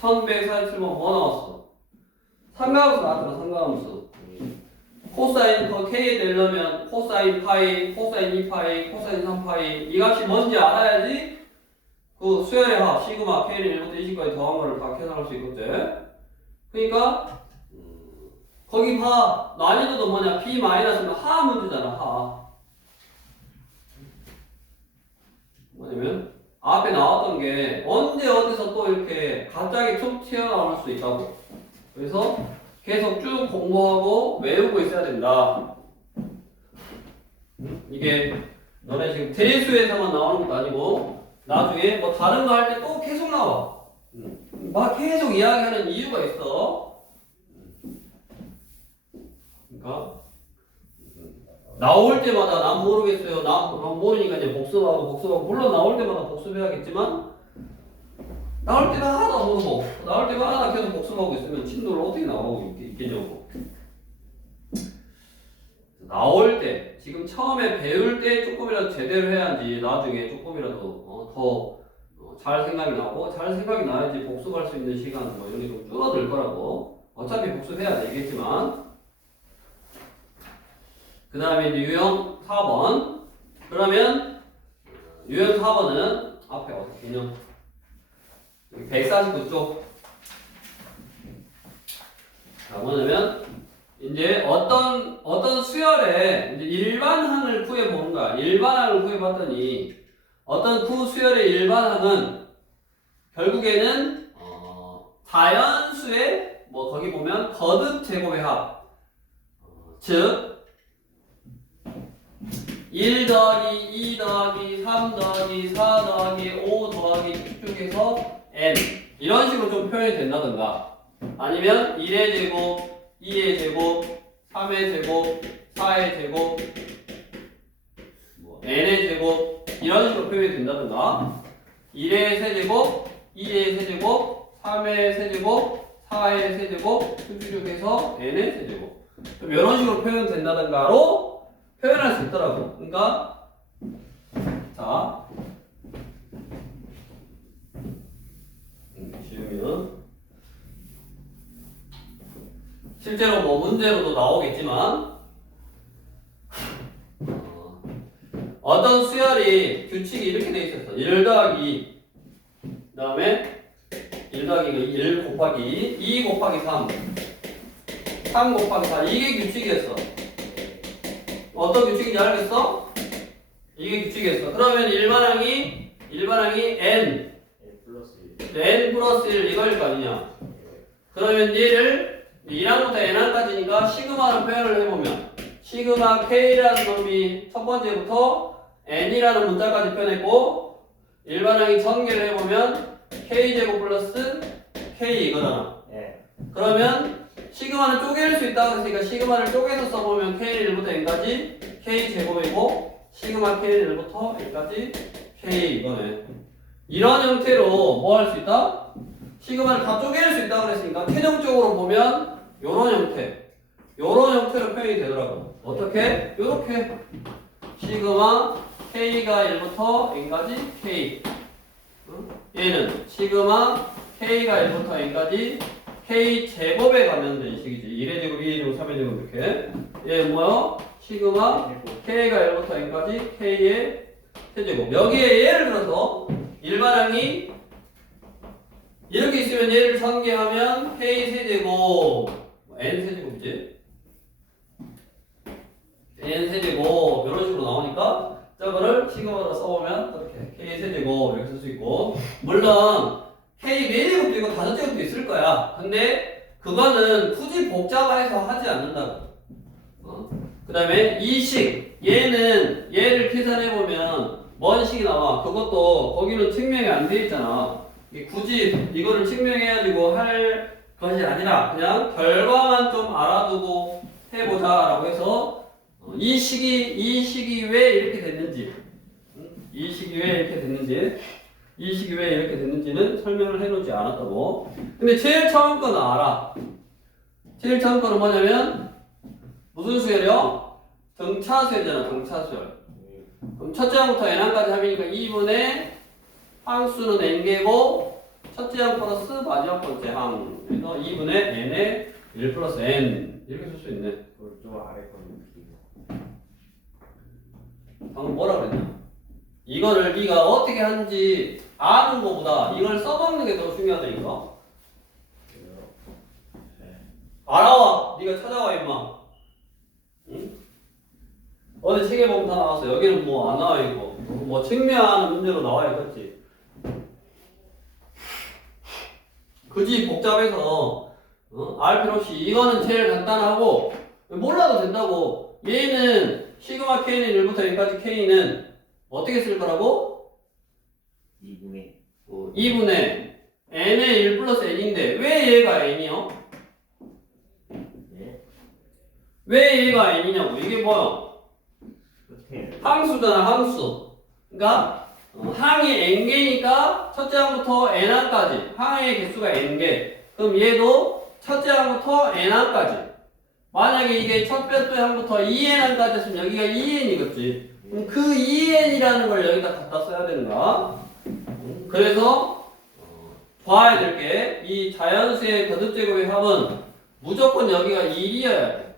1147번 뭐 나왔어? 삼각함수 나왔잖아 삼각함수 코사인 더 k에 내려면 코사인 파이, 코사인 2파이, 코사인 3파이 이 값이 뭔지 알아야지 그 수열의 합 시그마 k를 1부터 20까지 더한 거를 다 계산할 수 있겠지? 그러니까 거기 봐 난이도도 뭐냐 b 마이너스면 하 문제잖아 하 뭐냐면 앞에 나왔던 게 언제 어디서 또 이렇게 갑자기 툭 튀어나올 수 있다고 그래서 계속 쭉 공부하고 외우고 있어야 된다 이게 너네 지금 대수에서만 나오는 것도 아니고 나중에 뭐 다른 거 할 때 또 계속 나와 막 계속 이야기하는 이유가 있어 그러니까 나올 때마다 난 모르겠어요. 난 모르니까 이제 복습하고 물론 나올 때마다 복습해야겠지만 나올 때마다 모르고 나올 때마다 계속 복습하고 있으면 진도를 어떻게 나가고 있겠냐고. 나올 때 지금 처음에 배울 때 조금이라도 제대로 해야지 나중에 조금이라도 더 잘 생각이 나고 잘 생각이 나야지 복습할 수 있는 시간 뭐 이런 게 좀 줄어들 거라고. 어차피 복습해야 되겠지만. 그 다음에 이제 유형 4번. 그러면 유형 4번은 앞에 어떻게 개념? 149쪽. 자, 뭐냐면 이제 어떤 수열의 이제 일반항을 구해 보는 거야. 일반항을 구해 봤더니 어떤 그 수열의 일반항은 결국에는 자연수의 뭐 거기 보면 거듭 제곱의 합. 즉 1 더하기 2 더하기 3 더하기 4 더하기 5 더하기 쭉쭉해서 n 이런 식으로 좀 표현이 된다든가 아니면 1의 제곱, 2의 제곱, 3의 제곱, 4의 제곱 뭐 n의 제곱 이런 식으로 표현이 된다든가 1의 세제곱, 2의 세제곱, 3의 세제곱, 4의 세제곱 쭉쭉해서 n의 세제곱 좀 이런 식으로 표현된다든가로 표현할 수 있더라고. 그러니까 자 쉬우면 실제로 뭐 문제로도 나오겠지만 어떤 수열이 규칙이 이렇게 돼 있었어. 1 더하기 그 다음에 1 더하기 1 곱하기 2 곱하기 3 곱하기 4 이게 규칙이었어. 어떤 규칙인지 알겠어? 이게 규칙이었어. 그러면 일반항이 n 플러스 1 이거일 거 아니냐? 그러면 얘를 1항부터 n항까지니까 시그마를 표현을 해보면 시그마 k라는 놈이 첫 번째부터 n이라는 문자까지 표현했고 일반항이 전개를 해보면 k제곱 플러스 k 이거잖아. 그러면 시그마는 쪼갤 수 있다고 했으니까 시그마를 쪼개서 써보면 k는 1부터 n까지 k제곱이고 시그마 k는 1부터 n까지 k 이거네. 이런 형태로 뭐 할 수 있다? 시그마를 다 쪼갤 수 있다고 했으니까 최종적으로 보면 요런 형태로 표현이 되더라고. 어떻게? 요렇게 시그마 k가 1부터 n까지 k 얘는 시그마 k가 1부터 n까지 k 제곱에 가면 되는 식이지. 1의 제곱, 2의 제곱, 3의 제곱 이렇게. 얘 뭐야? 시그마 k가 1부터 n까지 k의 세제곱. 여기에 예를 들어서 일반항이 이렇게 있으면 얘를 전개하면 k 세제곱 n 세제곱이지. n 세제곱 이런 식으로 나오니까 저거를 시그마로 써보면 이렇게 k 세제곱 이렇게 쓸 수 있고, 물론 k 4제곱도 있고 5제곱도 있을 거야. 근데 그거는 굳이 복잡해서 하지 않는다고. 그 다음에 이 식, 얘를 계산해보면 뭔 식이 나와. 그것도 거기는 증명이 안 돼 있잖아. 굳이 이거를 증명해가지고 할 것이 아니라 그냥 결과만 좀 알아두고 해보자 라고 해서 이 식이 왜 이렇게 됐는지, 이 식이 왜 이렇게 됐는지는 설명을 해놓지 않았다고. 근데 제일 처음 거는 알아. 제일 처음 거는 뭐냐면 무슨 수열이요? 등차수열이잖아. 등차수열. 그럼 첫째 항부터 n항까지 하니까 2분의 항수는 n개고 첫째 항 플러스 마지막 번째 항. 그래서 2분의 n의 1 플러스 n 이렇게 쓸 수 있네. 또 아래 거는 방금 뭐라 그랬냐? 이거를 네가 어떻게 하는지 아는 것보다 이걸 써먹는 게 더 중요하다니까. 알아와. 네가 찾아와 임마. 응? 어디 책에 보면 다 나왔어. 여기는 뭐 안 나와 있고 뭐 증명하는 문제로 나와 있겠지. 굳이 복잡해서 알 필요 없이 이거는 제일 간단하고 몰라도 된다고. 얘는 시그마 k는 1부터 n까지 k는 어떻게 쓸 거라고? 2분의 n의 1 플러스 n인데 왜 얘가 n이요? 네. 왜 얘가 n이냐고. 이게 뭐야? 끝에 항수잖아. 항수. 그러니까 항이 n개니까 첫째 항부터 n항까지 항의 개수가 n개. 그럼 얘도 첫째 항부터 n항까지. 만약에 이게 첫 번째 항부터 2n항까지 했으면 여기가 2n이겠지. 그럼 그 2n이라는 걸 여기다 갖다 써야 되는 거야. 그래서 봐야 될 게 이 자연수의 거듭제곱의 합은 무조건 여기가 1이어야 돼.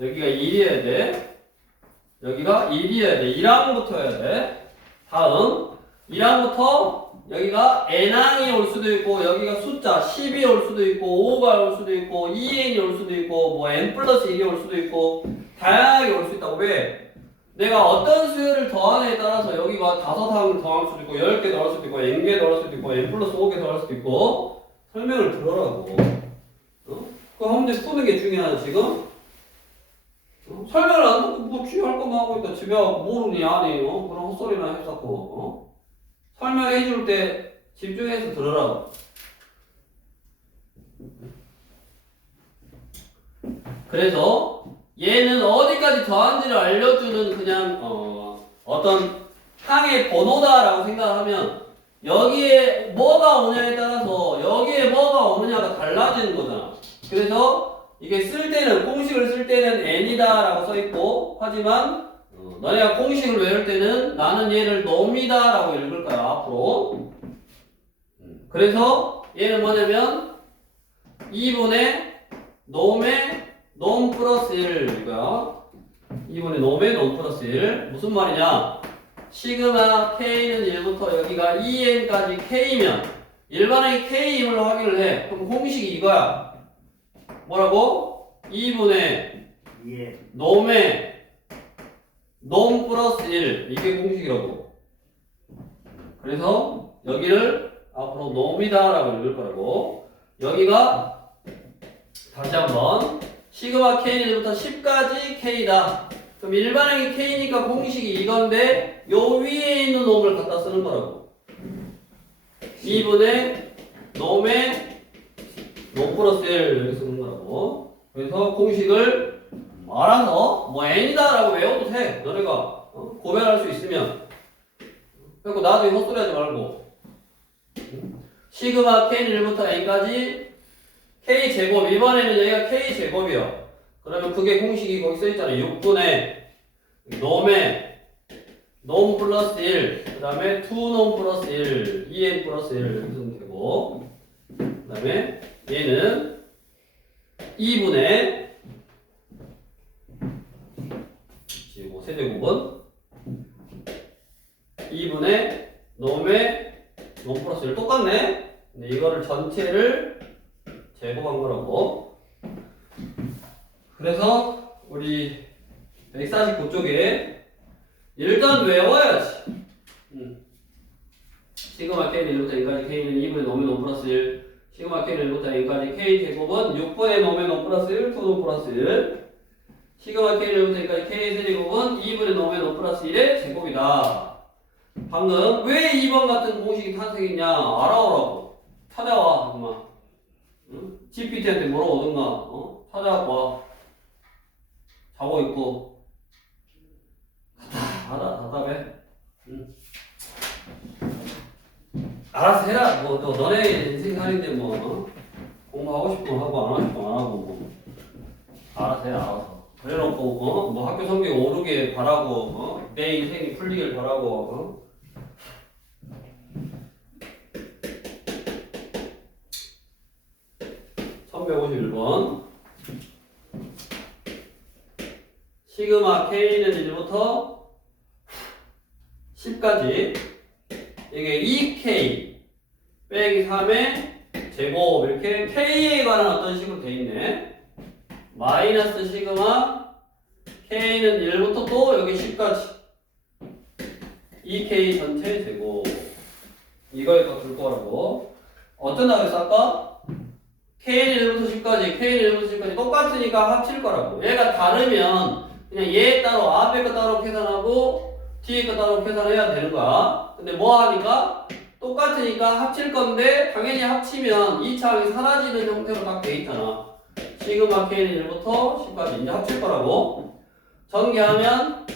여기가 1이어야 돼. 여기가 1이어야 돼. 1항부터 해야 돼. 다음 1항부터 여기가 n항이 올 수도 있고 여기가 숫자 10이 올 수도 있고 5가 올 수도 있고 2n이 올 수도 있고 뭐 n 플러스 1이 올 수도 있고 다양하게 올 수 있다고. 왜? 내가 어떤 수열을 더하느냐에 따라서 여기가 5항을 더할 수도 있고 10개 더할 수도 있고 n개 더할 수도 있고 n 플러스 5개 더할 수도 있고 설명을 들어라고. 그 문제 푸는 게 중요하다 지금. 설명을 안 듣고 뭐 취할 것만 하고 있다. 집에 와서 모르니 아니 그런 헛소리나 했었고. 설명해 줄 때 집중해서 들으라고. 그래서 얘는 어디까지 더한지를 알려주는 그냥 어떤 항의 번호다라고 생각하면 여기에 뭐가 오냐에 따라서 여기에 뭐가 오느냐가 달라지는 거잖아. 그래서 이게 쓸 때는 공식을 쓸 때는 n이다라고 써 있고 하지만 너네가 공식을 외울 때는 나는 얘를 놈이다라고 읽을 거야 앞으로. 그래서 얘는 뭐냐면 2분의 놈의 놈 플러스 1 이거야. 2분의 놈의 놈 플러스 1 무슨 말이냐? 시그마 k는 1부터 여기가 2n까지 k면 일반의 k임을 확인을 해. 그럼 공식이 이거야. 뭐라고? 2분의 놈의 놈 플러스 1 이게 공식이라고. 그래서 여기를 앞으로 놈이다 라고 읽을 거라고. 여기가 다시 한번 시그마 k는 1부터 10까지 k다. 그럼 일반항이 k니까 공식이 이건데 요 위에 있는 놈을 갖다 쓰는 거라고. 2분의 놈의 놈 플러스 1 이렇게 쓰는 거라고. 그래서 공식을 알아서 뭐 n이다 라고 외워도 돼. 너네가 고별할 수 있으면. 그리고 나중에 헛소리 하지 말고 시그마 k는 1부터 n까지 k제곱. 이번에는 여기가 k제곱이야. 그러면 그게 공식이 거기 써있잖아요. 6분의 놈의 놈 플러스 1 그 다음에 2놈 플러스 1 2n 플러스 1 이렇게 쓰면 되고, 그 다음에 얘는 2분의 지금 세제곱은 2분의 놈의 놈 플러스 1 똑같네. 근데 이거를 전체를 제곱한 거라고. 그래서 우리 149쪽에 일단 외워야지. 시그마 K는 1부터 N까지 K는 2분의 노면 5 플러스 1. 시그마 K는 1부터 N까지 K 제곱은 6분의 노면 5 플러스 1, 2노 플러스 1. 시그마 K는 1부터 N까지 K 세제곱은 2분의 노면 5 플러스 1의 제곱이다. 방금 왜 2번 같은 공식이 탄생했냐 알아오라고. 찾아와 정말. 응? GPT한테 물어보든가 찾아와. 자고 있고 답답해. 응. 알아서 해라. 뭐 또 너네 인생 살인데 뭐 공부하고 싶으면 하고 안 하고 싶으면 안 하고 뭐 알아서 해 알아서. 그래놓고 뭐 학교 성적 오르길 바라고 내 인생이 풀리길 바라고 1151번 시그마 K는 1부터 10까지 이게 2K 빼기 3의 제곱 이렇게 K에 관한 어떤 식으로 돼 있네. 마이너스 시그마 K는 1부터 또 여기 10까지 2K 전체 제곱 이거에서 둘 거라고. 어쩐다고 했어 아까? K는 1부터 10까지 K는 1부터 10까지 똑같으니까 합칠 거라고. 얘가 다르면 그냥 얘 따로 앞에 거 따로 계산하고 뒤에 거 따로 계산해야 되는 거야. 근데 뭐 하니까 똑같으니까 합칠 건데 당연히 합치면 이 차항이 사라지는 형태로 딱 돼 있잖아. 시그마 K는 1부터 10까지 이제 합칠 거라고. 전개하면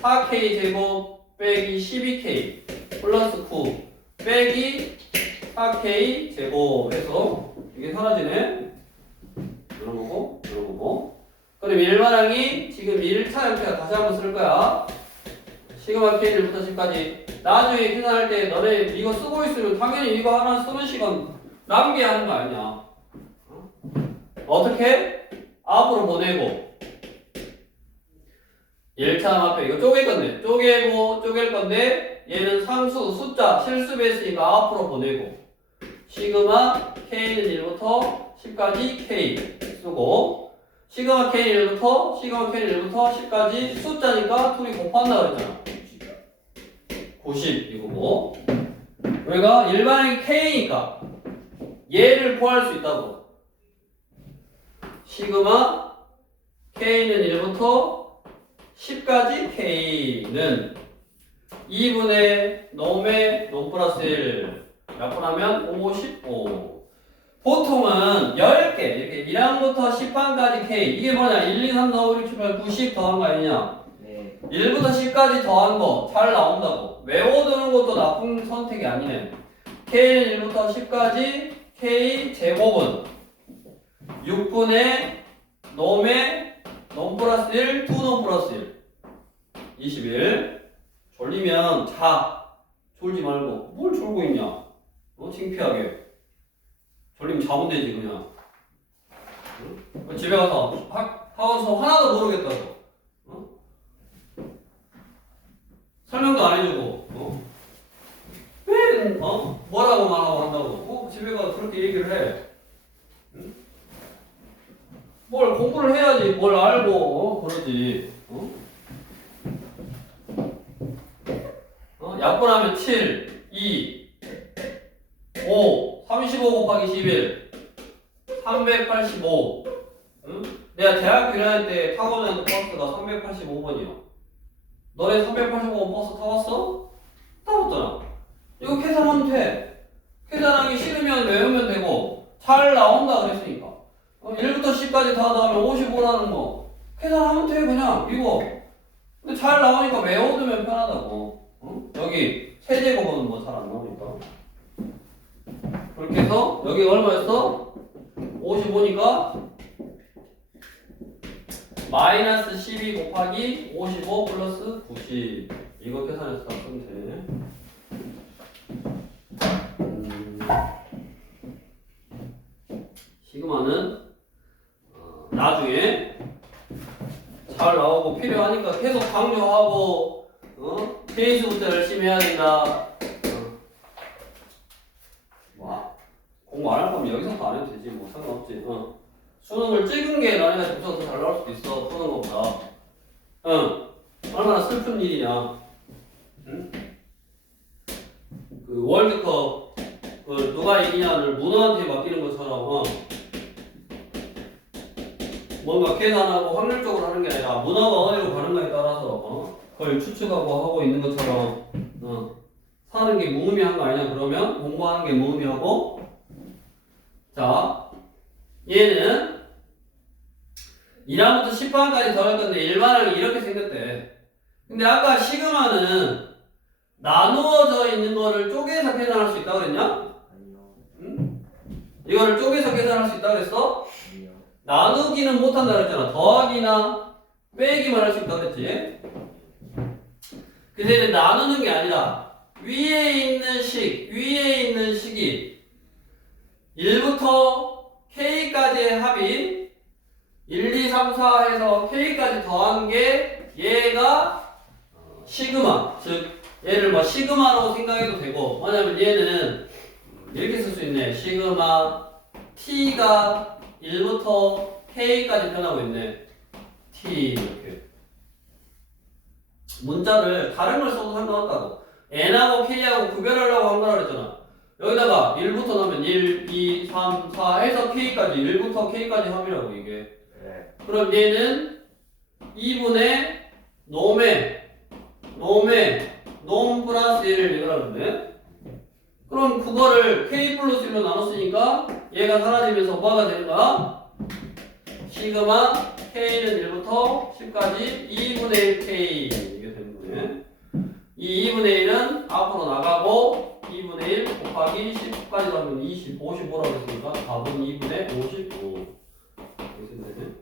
4K 제곱 빼기 12K 플러스 9 빼기 4K 제곱 해서 이게 사라지네. 이런 거고. 그럼 일반항이 지금 1차 형태가 다시 한번 쓸 거야. 시그마 K는 1부터 10까지. 나중에 계산할 때 너네 이거 쓰고 있으면 당연히 이거 하나 쓰는 시간 낭비해야 하는 거 아니야. 어떻게? 앞으로 보내고 1차 앞에 이거 쪼갤 건데 얘는 상수 숫자 실수로 했으니까 앞으로 보내고 시그마 K는 1부터 10까지 K 쓰고 시그마 K는 1부터 10까지 숫자니까 둘이 곱한다 그랬잖아. 90 이거고 우리가 일반항이 K니까 얘를 구할 수 있다고. 시그마 K는 1부터 10까지 K는 2분의 놈의 놈 플러스 1 약분하면 55. 보통은 10개 이렇게 1항부터 10항까지 K 이게 뭐냐 1, 2, 3, 4, 5, 6, 7, 8, 90 더한 거 아니냐. 네. 1부터 10까지 더한 거 잘 나온다고. 외워두는 것도 나쁜 선택이 아니네. K는 1부터 10까지 K 제곱은 6분의 놈의 놈 플러스 1, 2놈 플러스 1 21. 졸리면 자. 졸지 말고 뭘 졸고 있냐. 창피하게. 졸리면 자면 되지 그냥. 응? 집에 가서 학원서 하나도 모르겠다고. 설명도 안 해주고, 왜, 뭐라고만 하고 한다고, 집에 가서 그렇게 얘기를 해. 응? 뭘 공부를 해야지, 뭘 알고, 그러지. 약분하면 7, 2, 5, 35 곱하기 11, 385. 응? 내가 대학교 1학년 때 타고 다니는 버스가 385번이야. 너네 385번 버스 타봤어? 타봤잖아. 이거 계산하면 돼. 계산하기 싫으면 외우면 되고 잘 나온다 그랬으니까 1부터 10까지 다 더하면 55라는 거 계산하면 돼 그냥 이거. 근데 잘 나오니까 외워두면 편하다고. 여기 세제곱은 뭐 잘 안 나오니까 그렇게 해서 여기 얼마였어? 55니까 마이너스 12 곱하기 55 플러스 90 이거 계산해서 다 쓰면 돼. 시그마는 나중에 잘 나오고 필요하니까 계속 강조하고 페이스부터 열심히 해야 된다. 와 처음부터 안 해도 되지 뭐 상관없지. 수능을 찍은 게 너네가 점수가 더 잘 나올 수도 있어 푸는 것보다. 얼마나 슬픈 일이냐. 응? 그 월드컵 그 누가 이기냐를 문어한테 맡기는 것처럼 뭔가 계산하고 확률적으로 하는 게 아니라 문어가 어디로 가는가에 따라서 그걸 추측하고 하고 있는 것처럼 사는 게 무의미한 거 아니냐 그러면 공부하는 게 무의미하고. 자 얘는 1항부터 10항까지 더할 건데 일반항이 이렇게 생겼대. 근데 아까 시그마는 나누어져 있는 거를 쪼개서 계산할 수 있다고 그랬냐? 아니요. 응? 이거를 쪼개서 계산할 수 있다고 그랬어? 아니요. 나누기는 못한다 그랬잖아. 더하기나 빼기만 할 수 있다고 그랬지? 그래서 얘는 나누는 게 아니라 위에 있는 식이 1부터 K까지의 합이 1, 2, 3, 4 해서 K까지 더한 게 얘가 시그마. 즉 얘를 뭐 시그마로 생각해도 되고, 뭐냐면 얘는 이렇게 쓸 수 있네. 시그마 T가 1부터 K까지 변하고 있네. T 이렇게. 문자를 다른 걸 써도 상관없다고. N하고 K하고 구별하려고 한 거라 그랬잖아. 여기다가 1부터 넣으면 1, 2, 3, 4 해서 K까지 1부터 K까지 합이라고 이게. 네. 그럼 얘는 2분의 놈 플러스 1을 이거라 그러네. 그럼 그거를 K 플러스 1로 나눴으니까 얘가 사라지면서 뭐가 되는 거야? 시그마 K는 1부터 10까지 2분의 1K 이게 되는 거네. 이 2분의 1은 앞으로 나가고 2분의 1 곱하기 10까지 하면 20, 55라고 했으니까 답은 2분의 55 이렇게 되네.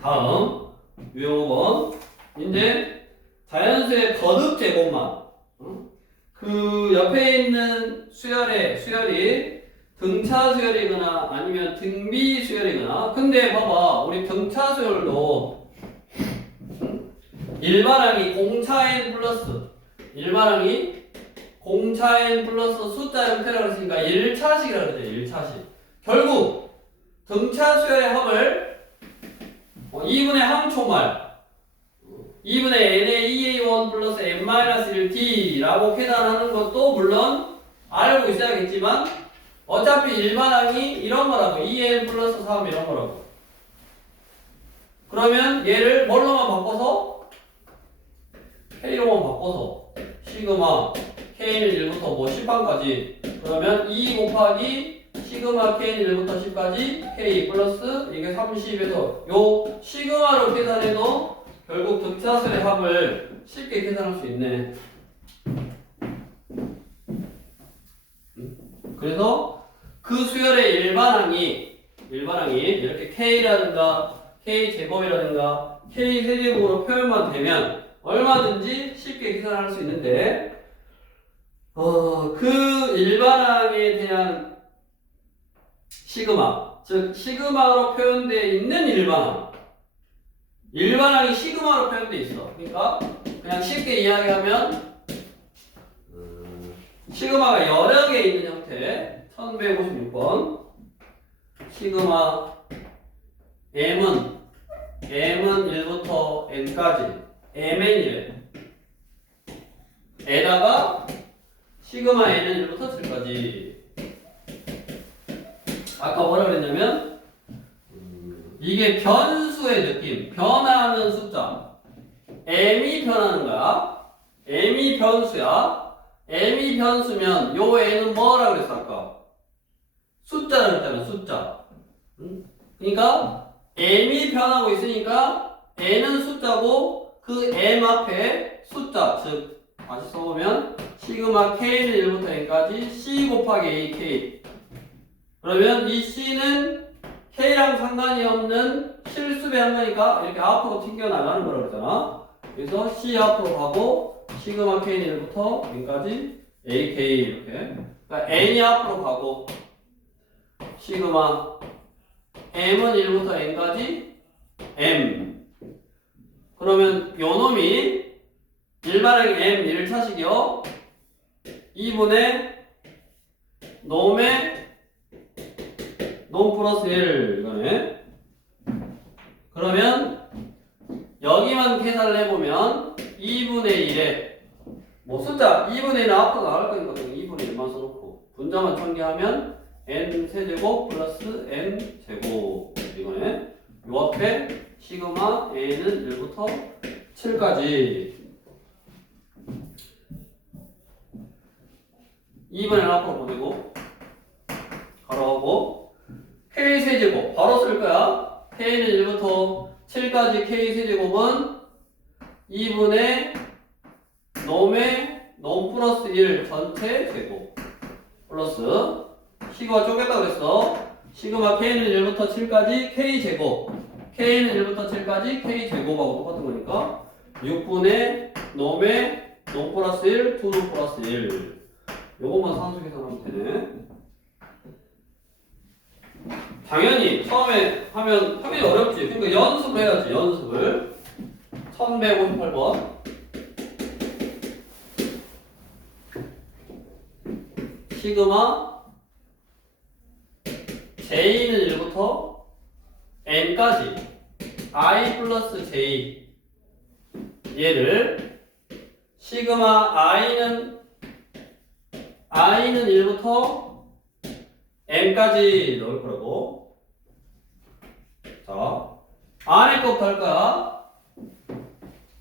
다음 유형은 이제 자연수의 거듭 제곱만 그 옆에 있는 수열이 등차 수열이거나 아니면 등비 수열이거나. 근데 봐봐 우리 등차 수열도 일반항이 공차 n 플러스 숫자 형태라고 했으니까 1차식이라고 그러죠. 1차식. 결국 등차 수열의 합을 2분의 항초말 2분의 n의 2a1 플러스 n-1d 라고 계산하는 것도 물론 알고 있어야겠지만 어차피 일반항이 이런 거라고 2n 플러스 3 이런 거라고. 그러면 얘를 뭘로만 바꿔서 K로만 바꿔서 시그마 K는 1부터 뭐 10항까지 그러면 2 곱하기 시그마 K는 1부터 10까지 K 플러스 이게 30에서 요 시그마로 계산해도 결국 등차수의 합을 쉽게 계산할 수 있네. 그래서 그 수열의 일반항이 이렇게 K라든가 K 제곱이라든가 K 세제곱으로 표현만 되면 얼마든지 쉽게 계산할 수 있는데 그 일반항에 대한 시그마, 즉 시그마로 표현되어 있는 일반항이 시그마로 표현되어 있어. 그러니까 그냥 쉽게 이야기하면 시그마가 여러 개 있는 형태 1156번 시그마 M은 1부터 N까지 MN이래. 에다가 시그마 N은 1부터 7까지. 아까 뭐라 그랬냐면 이게 변수의 느낌, 변하는 숫자. M이 변하는 거야. M이 변수야. M이 변수면 요 N은 뭐라 그랬어 아까? 숫자라고 했잖아. 숫자. 그러니까 M이 변하고 있으니까 N은 숫자고 그 M 앞에 숫자, 즉 다시 써보면 시그마 K는 1부터 N까지 C 곱하기 AK. 그러면 이 C는 K랑 상관이 없는 실수배한 거니까 이렇게 앞으로 튕겨나가는 거라고 했잖아. 그래서 C 앞으로 가고 시그마 K는 1부터 N까지 AK 이렇게. 그러니까 N이 앞으로 가고 시그마 M은 1부터 N까지 M. 그러면 요 놈이 일반항이 m 1차식이요. 2분의 놈의 놈 플러스 1 이거네. 그러면 여기만 계산을 해보면 2분의 1에 뭐 숫자 2분의 1은 앞으로 나갈 거니까 2분의 1만 써놓고 분자만 전개하면 n 세제곱 플러스 n 제곱 이거네. 요 앞에 시그마 a는 1부터 7까지 2분의 1 앞으로 보내고 가로하고 k 세제곱 바로 쓸 거야. k는 1부터 7까지 k 세제곱은 2분의 놈의 놈 플러스 1 전체 제곱 플러스 시그마 쪼갰다 그랬어. 시그마 k는 1부터 7까지 k 제곱 k는 1부터 7까지 k 제곱하고 똑같은 거니까 6분의 놈의 놈 플러스 1 2놈 플러스 1 요것만 산수 계산하면 되네. 당연히 처음에 하면 하기 어렵지. 그러니까 연습을 해야지. 연습을 1158번 시그마 j는 1부터 n까지 i 플러스 j 얘를 시그마 i는 1부터 m까지 넣을 거라고. 자, 안에 것부터 할 거야.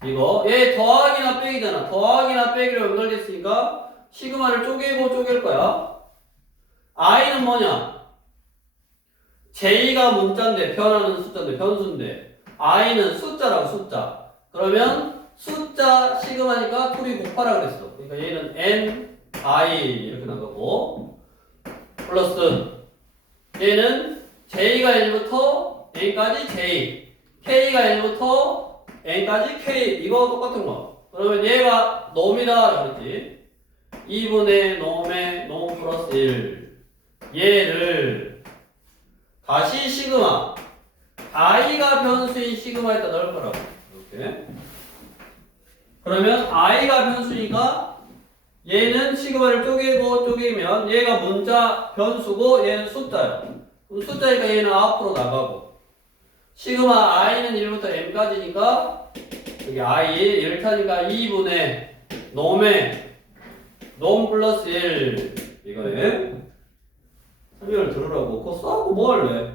이거 얘 더하기나 빼기잖아. 더하기나 빼기로 연결됐으니까 시그마를 쪼개고 쪼갤 거야. i는 뭐냐? j가 문자인데 변하는 숫자인데 변수인데 i는 숫자라고 숫자. 그러면 숫자 시그마니까 둘이 곱하라 그랬어. 그러니까 얘는 n i 이렇게 나가고 플러스 얘는 j가 1부터 n까지 j k가 1부터 n까지 k 이거 똑같은 거. 그러면 얘가 놈이다 그랬지. 2분의 놈의 놈 플러스 1 얘를 다시 시그마 i가 변수인 시그마에다 넣을 거라고. 이렇게. 그러면 i가 변수니까 얘는 시그마를 쪼개면 얘가 문자 변수고 얘는 숫자야. 그럼 숫자니까 얘는 앞으로 나가고 시그마 i는 1부터 m까지니까 여기 i 1타니까 2분의 놈의 놈 플러스 1 이거에 설명을 들으라고. 그거 써갖고 뭐 할래?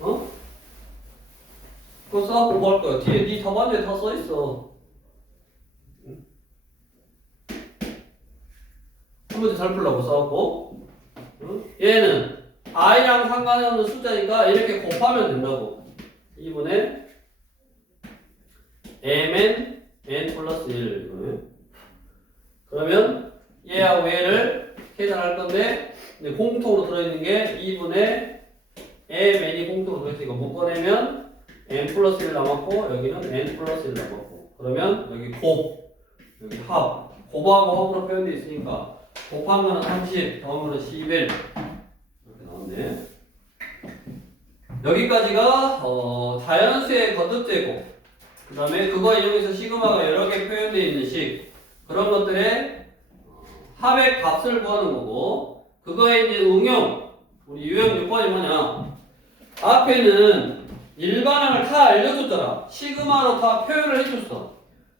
어? 그거 써갖고 뭐 할 거야? 뒤에 네 답안지에 다 써있어. 한 문제 잘 풀라고 써갖고. 응? 얘는 i랑 상관이 없는 숫자니까 이렇게 곱하면 된다고. 2분의 mn n 플러스 1 이거네. 그러면 얘하고 얘를 계산할 건데 근데 공통으로 들어있는 게 2분의 mn이 공통으로 들어있으니까 묶어내면 n 플러스 1 남았고 여기는 n 플러스 1 남았고 그러면 여기 곱 여기 합 곱하고 합으로 표현되어 있으니까 곱한 거는 30 더한 거는 11 이렇게 나왔네. 여기까지가 자연수의 거듭제곱 그 다음에 그거 이용해서 시그마가 여러 개 표현되어 있는 식 그런 것들의 합의 값을 구하는 거고 그거에 이제 응용 우리 유형 6번이 뭐냐 앞에는 일반항을 다 알려줬잖아. 시그마로 다 표현을 해줬어.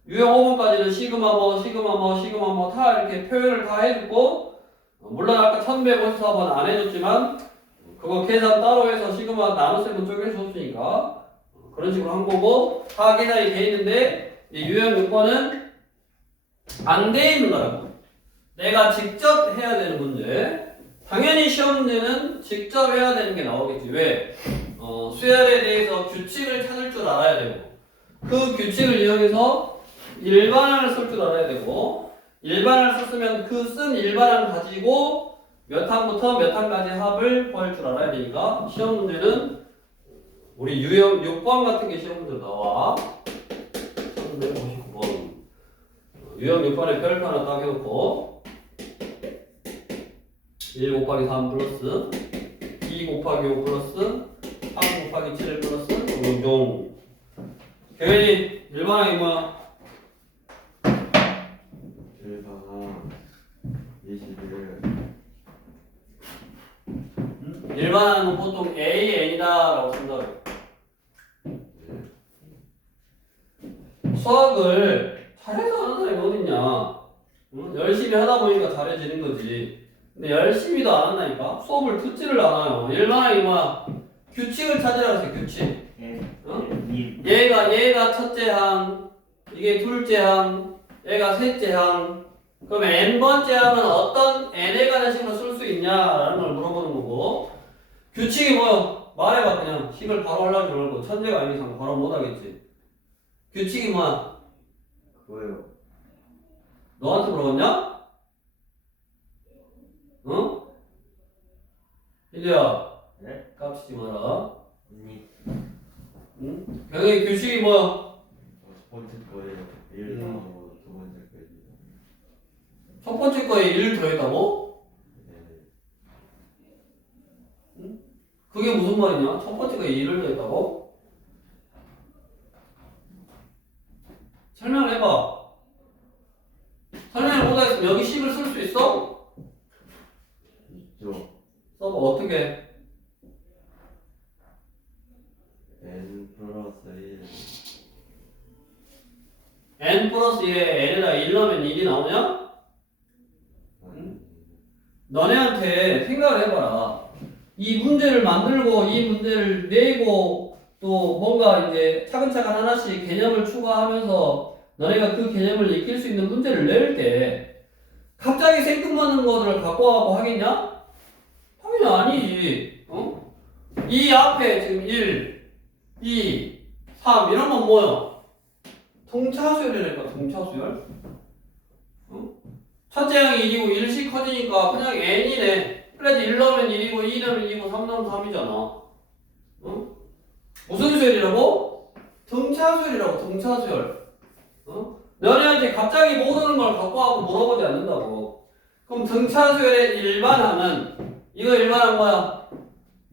유형 5번까지는 시그마 뭐 시그마 뭐 시그마 뭐 다 이렇게 표현을 다 해줬고 물론 아까 1154번 안 해줬지만 그거 계산 따로 해서 시그마 나눗셈은 쪼개줬으니까 그런 식으로 한 거고 다 계산이 돼 있는데 유형 6번은 안 돼 있는 거라고. 내가 직접 해야 되는 문제. 당연히 시험 문제는 직접 해야 되는 게 나오겠지. 왜? 수열에 대해서 규칙을 찾을 줄 알아야 되고 그 규칙을 이용해서 일반항을 쓸 줄 알아야 되고 일반항을 썼으면 그 쓴 일반항 가지고 몇 항부터 몇 항까지 합을 구할 줄 알아야 되니까 시험 문제는 우리 유형 6번 같은 게 시험 문제로 나와. 359번 유형 6번에 별표 하나 딱 해놓고 1 곱하기 3 플러스 2 곱하기 5 플러스 3 곱하기 7 플러스 용. 교현이 일반항이 뭐야? 일반항은 보통 AN이다라고 쓴다고. 수학을 잘해서 하는 사람이 어딨냐? 응? 열심히 하다 보니까 잘해지는 거지. 근데 열심히도 안 한다니까? 수업을 듣지를 않아요. 일반항이 뭐야? 규칙을 찾으라고 했어요, 규칙. 얘가 첫째 항, 이게 둘째 항, 얘가 셋째 항. 그럼 n번째 항은 어떤 n에 관한 식으로 쓸 수 있냐라는 걸 물어보는 거고. 규칙이 뭐야? 말해봐 그냥. 식을 바로 하려고 줄 알고 천재가 아닌 이상 바로 못하겠지. 규칙이 뭐야? 그거요. 너한테 물어봤냐? 응? 이제야 네? 깝치지 마라. 언니. 응? 병의 규칙이 뭐야? 첫 번째 거예요. 1 더하고 두 번째 거예요. 첫 번째 거에 1을 더했다고? 네. 그게 무슨 말이냐? 첫 번째 거에 1을 더했다고? 설명을 해봐. 설명을 못하겠으면 여기 10을 쓸 수 있어? 있죠. 써봐. 어떻게? n 플러스 1. n 플러스 1에 n에다 1 넣으면 1이 나오냐? 너네한테 생각을 해봐라. 이 문제를 만들고 이 문제를 내고 또 뭔가 이제 차근차근 하나씩 개념을 추가하면서 너네가 그 개념을 익힐 수 있는 문제를 낼 때 갑자기 생뚱맞는 것들을 갖고 와고 하겠냐? 당연히 아니지. 어? 이 앞에 지금 1, 2, 3 이런 건 뭐야? 동차수열이랄까 동차수열? 어? 첫째 항이 1이고 1씩 커지니까 그냥 n이네. 그래도 1 넣으면 1이고 2 넣으면 2이고 3 넣으면 3이잖아. 어? 무슨 수열이라고? 등차수열이라고 등차수열. 어? 너네한테 갑자기 모르는 걸 갖고 와서 물어보지 않는다고. 그럼 등차수열의 일반항은 이거 일반항 뭐야?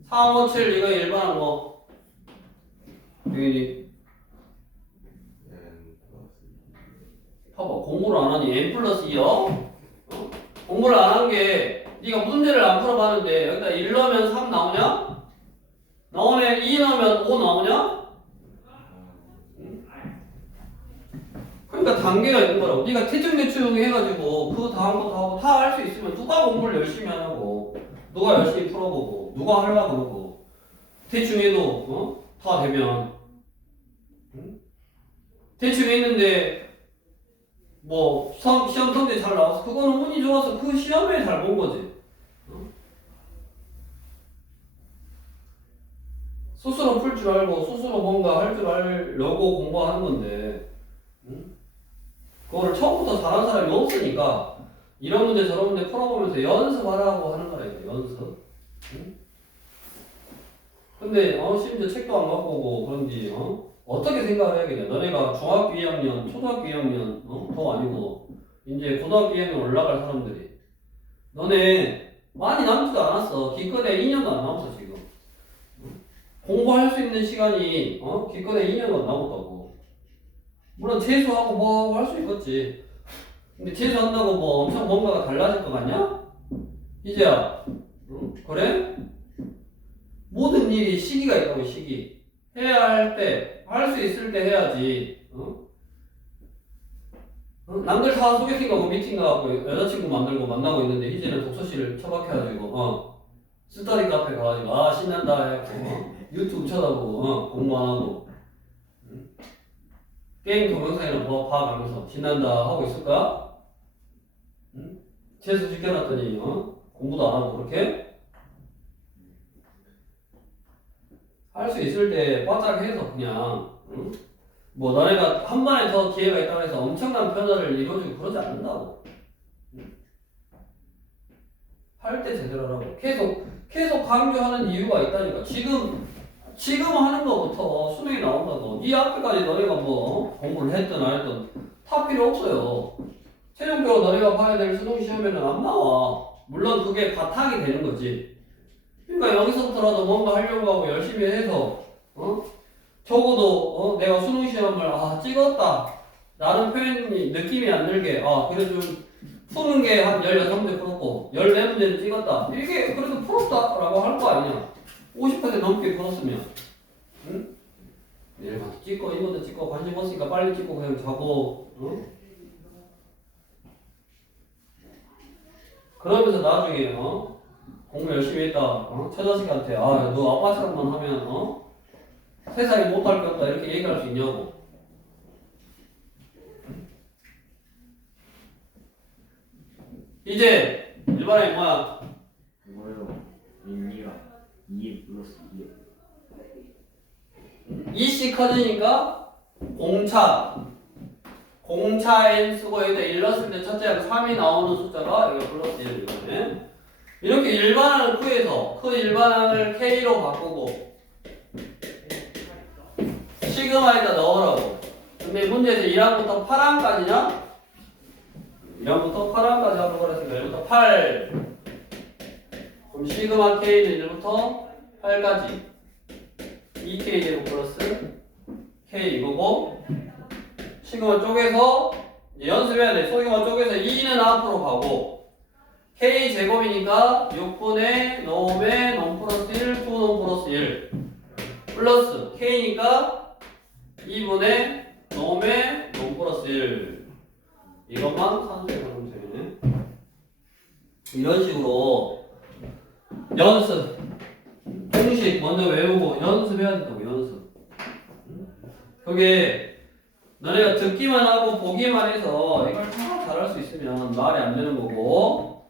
3, 5, 7 이거 일반항 뭐? 유인이 n 플러스 2. 봐봐 공부를 안 하니 n 플러스 2요? 어? 공부를 안 한 게 네가 문제를 안 풀어봤는데 여기다 1 넣으면 3 나오냐? 나오네. 2 넣으면 5 나오냐? 그러니까 단계가 있는 거라고. 네가 대충 해가지고 그 다음 것도 하고 다 할 수 있으면 누가 공부를 열심히 하냐고. 누가 열심히 풀어보고 누가 하려고 그러고 대충 해도 어? 다 되면 응? 대충 했는데 뭐 시험 성적이 잘 나와서 그거는 운이 좋아서 그 시험에 잘 본 거지. 스스로 풀 줄 알고 스스로 뭔가 할 줄 알려고 공부하는 건데 응? 그거를 처음부터 잘하는 사람이 없으니까 이런 문제 저런 문제 풀어보면서 연습하라고 하는 거라니까 연습. 응? 근데 심지어 책도 안 갖고 오고 그런지 어떻게 생각을 해야겠냐. 너네가 중학교 2학년, 초등학교 2학년 더 아니고 이제 고등학교 2학년 올라갈 사람들이 너네 많이 남지도 않았어. 기껏해 2년도 안 남았어 지금. 공부할 수 있는 시간이 기껏해 2년도 안 남았다고. 물론 재수하고 뭐 할 수 있겠지. 근데 재수한다고 뭐 엄청 뭔가가 달라질 것 같냐? 이제야 그래? 모든 일이 시기가 있다고. 시기. 해야 할 때, 할 수 있을 때 해야지. 남들 다 소개팅 가고 미팅 가고 여자친구 만들고 만나고 있는데 이제는 독서실을 처박혀가지고 스터디 카페 가가지고 아 신난다 해갖고 유튜브 쳐다보고 공부 안 하고 게임 동영상이나 뭐 봐가면서 신난다 하고 있을까? 재수 시켜놨더니 공부도 안 하고 그렇게? 할 수 있을 때 바짝 해서 그냥 뭐 너네가 한 번에 더 기회가 있다고 해서 엄청난 변화를 이루어주고 그러지 않는다고. 할 때 제대로 하라고. 계속 강조하는 이유가 있다니까. 지금 하는 거부터 수능이 나온다고. 이 앞에까지 너네가 뭐 공부를 했든 안 했든 다 필요 없어요. 최종적으로 너네가 봐야 될 수능 시험에는 안 나와. 물론 그게 바탕이 되는 거지. 그러니까 여기서부터라도 뭔가 하려고 하고 열심히 해서 적어도 내가 수능 시험을 찍었다 라는 표현이 느낌이 안 들게 그래도 푸는 게 한 16문제 풀었고 14문제를 찍었다. 이게 그래도 풀었다라고 할 거 아니냐. 50% 넘게 풀었으면. 응? 내일부터 찍고 이것도 찍고 관심 없으니까 빨리 찍고 그냥 자고. 응? 그러면서 나중에 공부 열심히 했다. 처자식한테 너 아빠처럼만 하면 세상에 못할 게 없다 이렇게 얘기할 수 있냐고. 이제 일반의 뭐야? 뭐예요? 인이가 2 플러스 2. 2씩 커지니까 공차 n 쓰고 여기다 1 넣었을 때 첫째랑 3이 나오는 숫자가 여기 플러스 1 이거네. 이렇게 일반항을 구해서 그 일반항을 k로 바꾸고 시그마에다 넣으라고. 근데 문제에서 1항부터 8항까지냐? 1항부터 8항까지 하고 그랬으니까 1부터 8. 그럼 시그마 k는 1부터 8까지 2k 제곱 플러스 k 이거고, 시그마 쪽에서 연습해야 돼. 소규모 쪽에서 2는 앞으로 가고 k 제곱이니까 6분의 놈의 놈 플러스 1 2놈 플러스 1 플러스 k니까 2분의 놈의 놈 플러스 1 이것만 산수해 보면 되겠네. 이런 식으로 연습 공식 먼저 외우고 연습해야 된다고. 연습. 그게 너네가 듣기만 하고 보기만 해서 이걸 다 잘할 수 있으면 말이 안 되는 거고,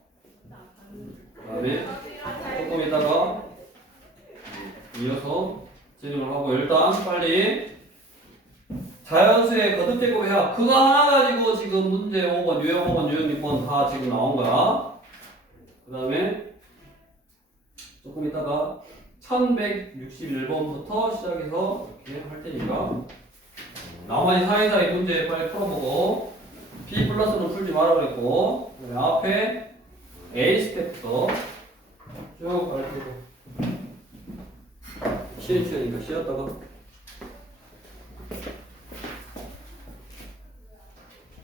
그 다음에 조금 있다가 이어서 진행을 하고, 일단 빨리 자연수의 거듭제곱 해야 그거 하나 가지고 지금 문제 5번, 유형 5번, 유형 6번 다 지금 나온 거야. 그 다음에 조금 있다가 1161번부터 시작해서 이렇게 할 테니까 나머지 사이사이 문제 빨리 풀어보고, B 플러스는 풀지 말아 그랬고, 앞에 A 스텝부터 쭉 빨리 풀고 쉬니까 쉬었다가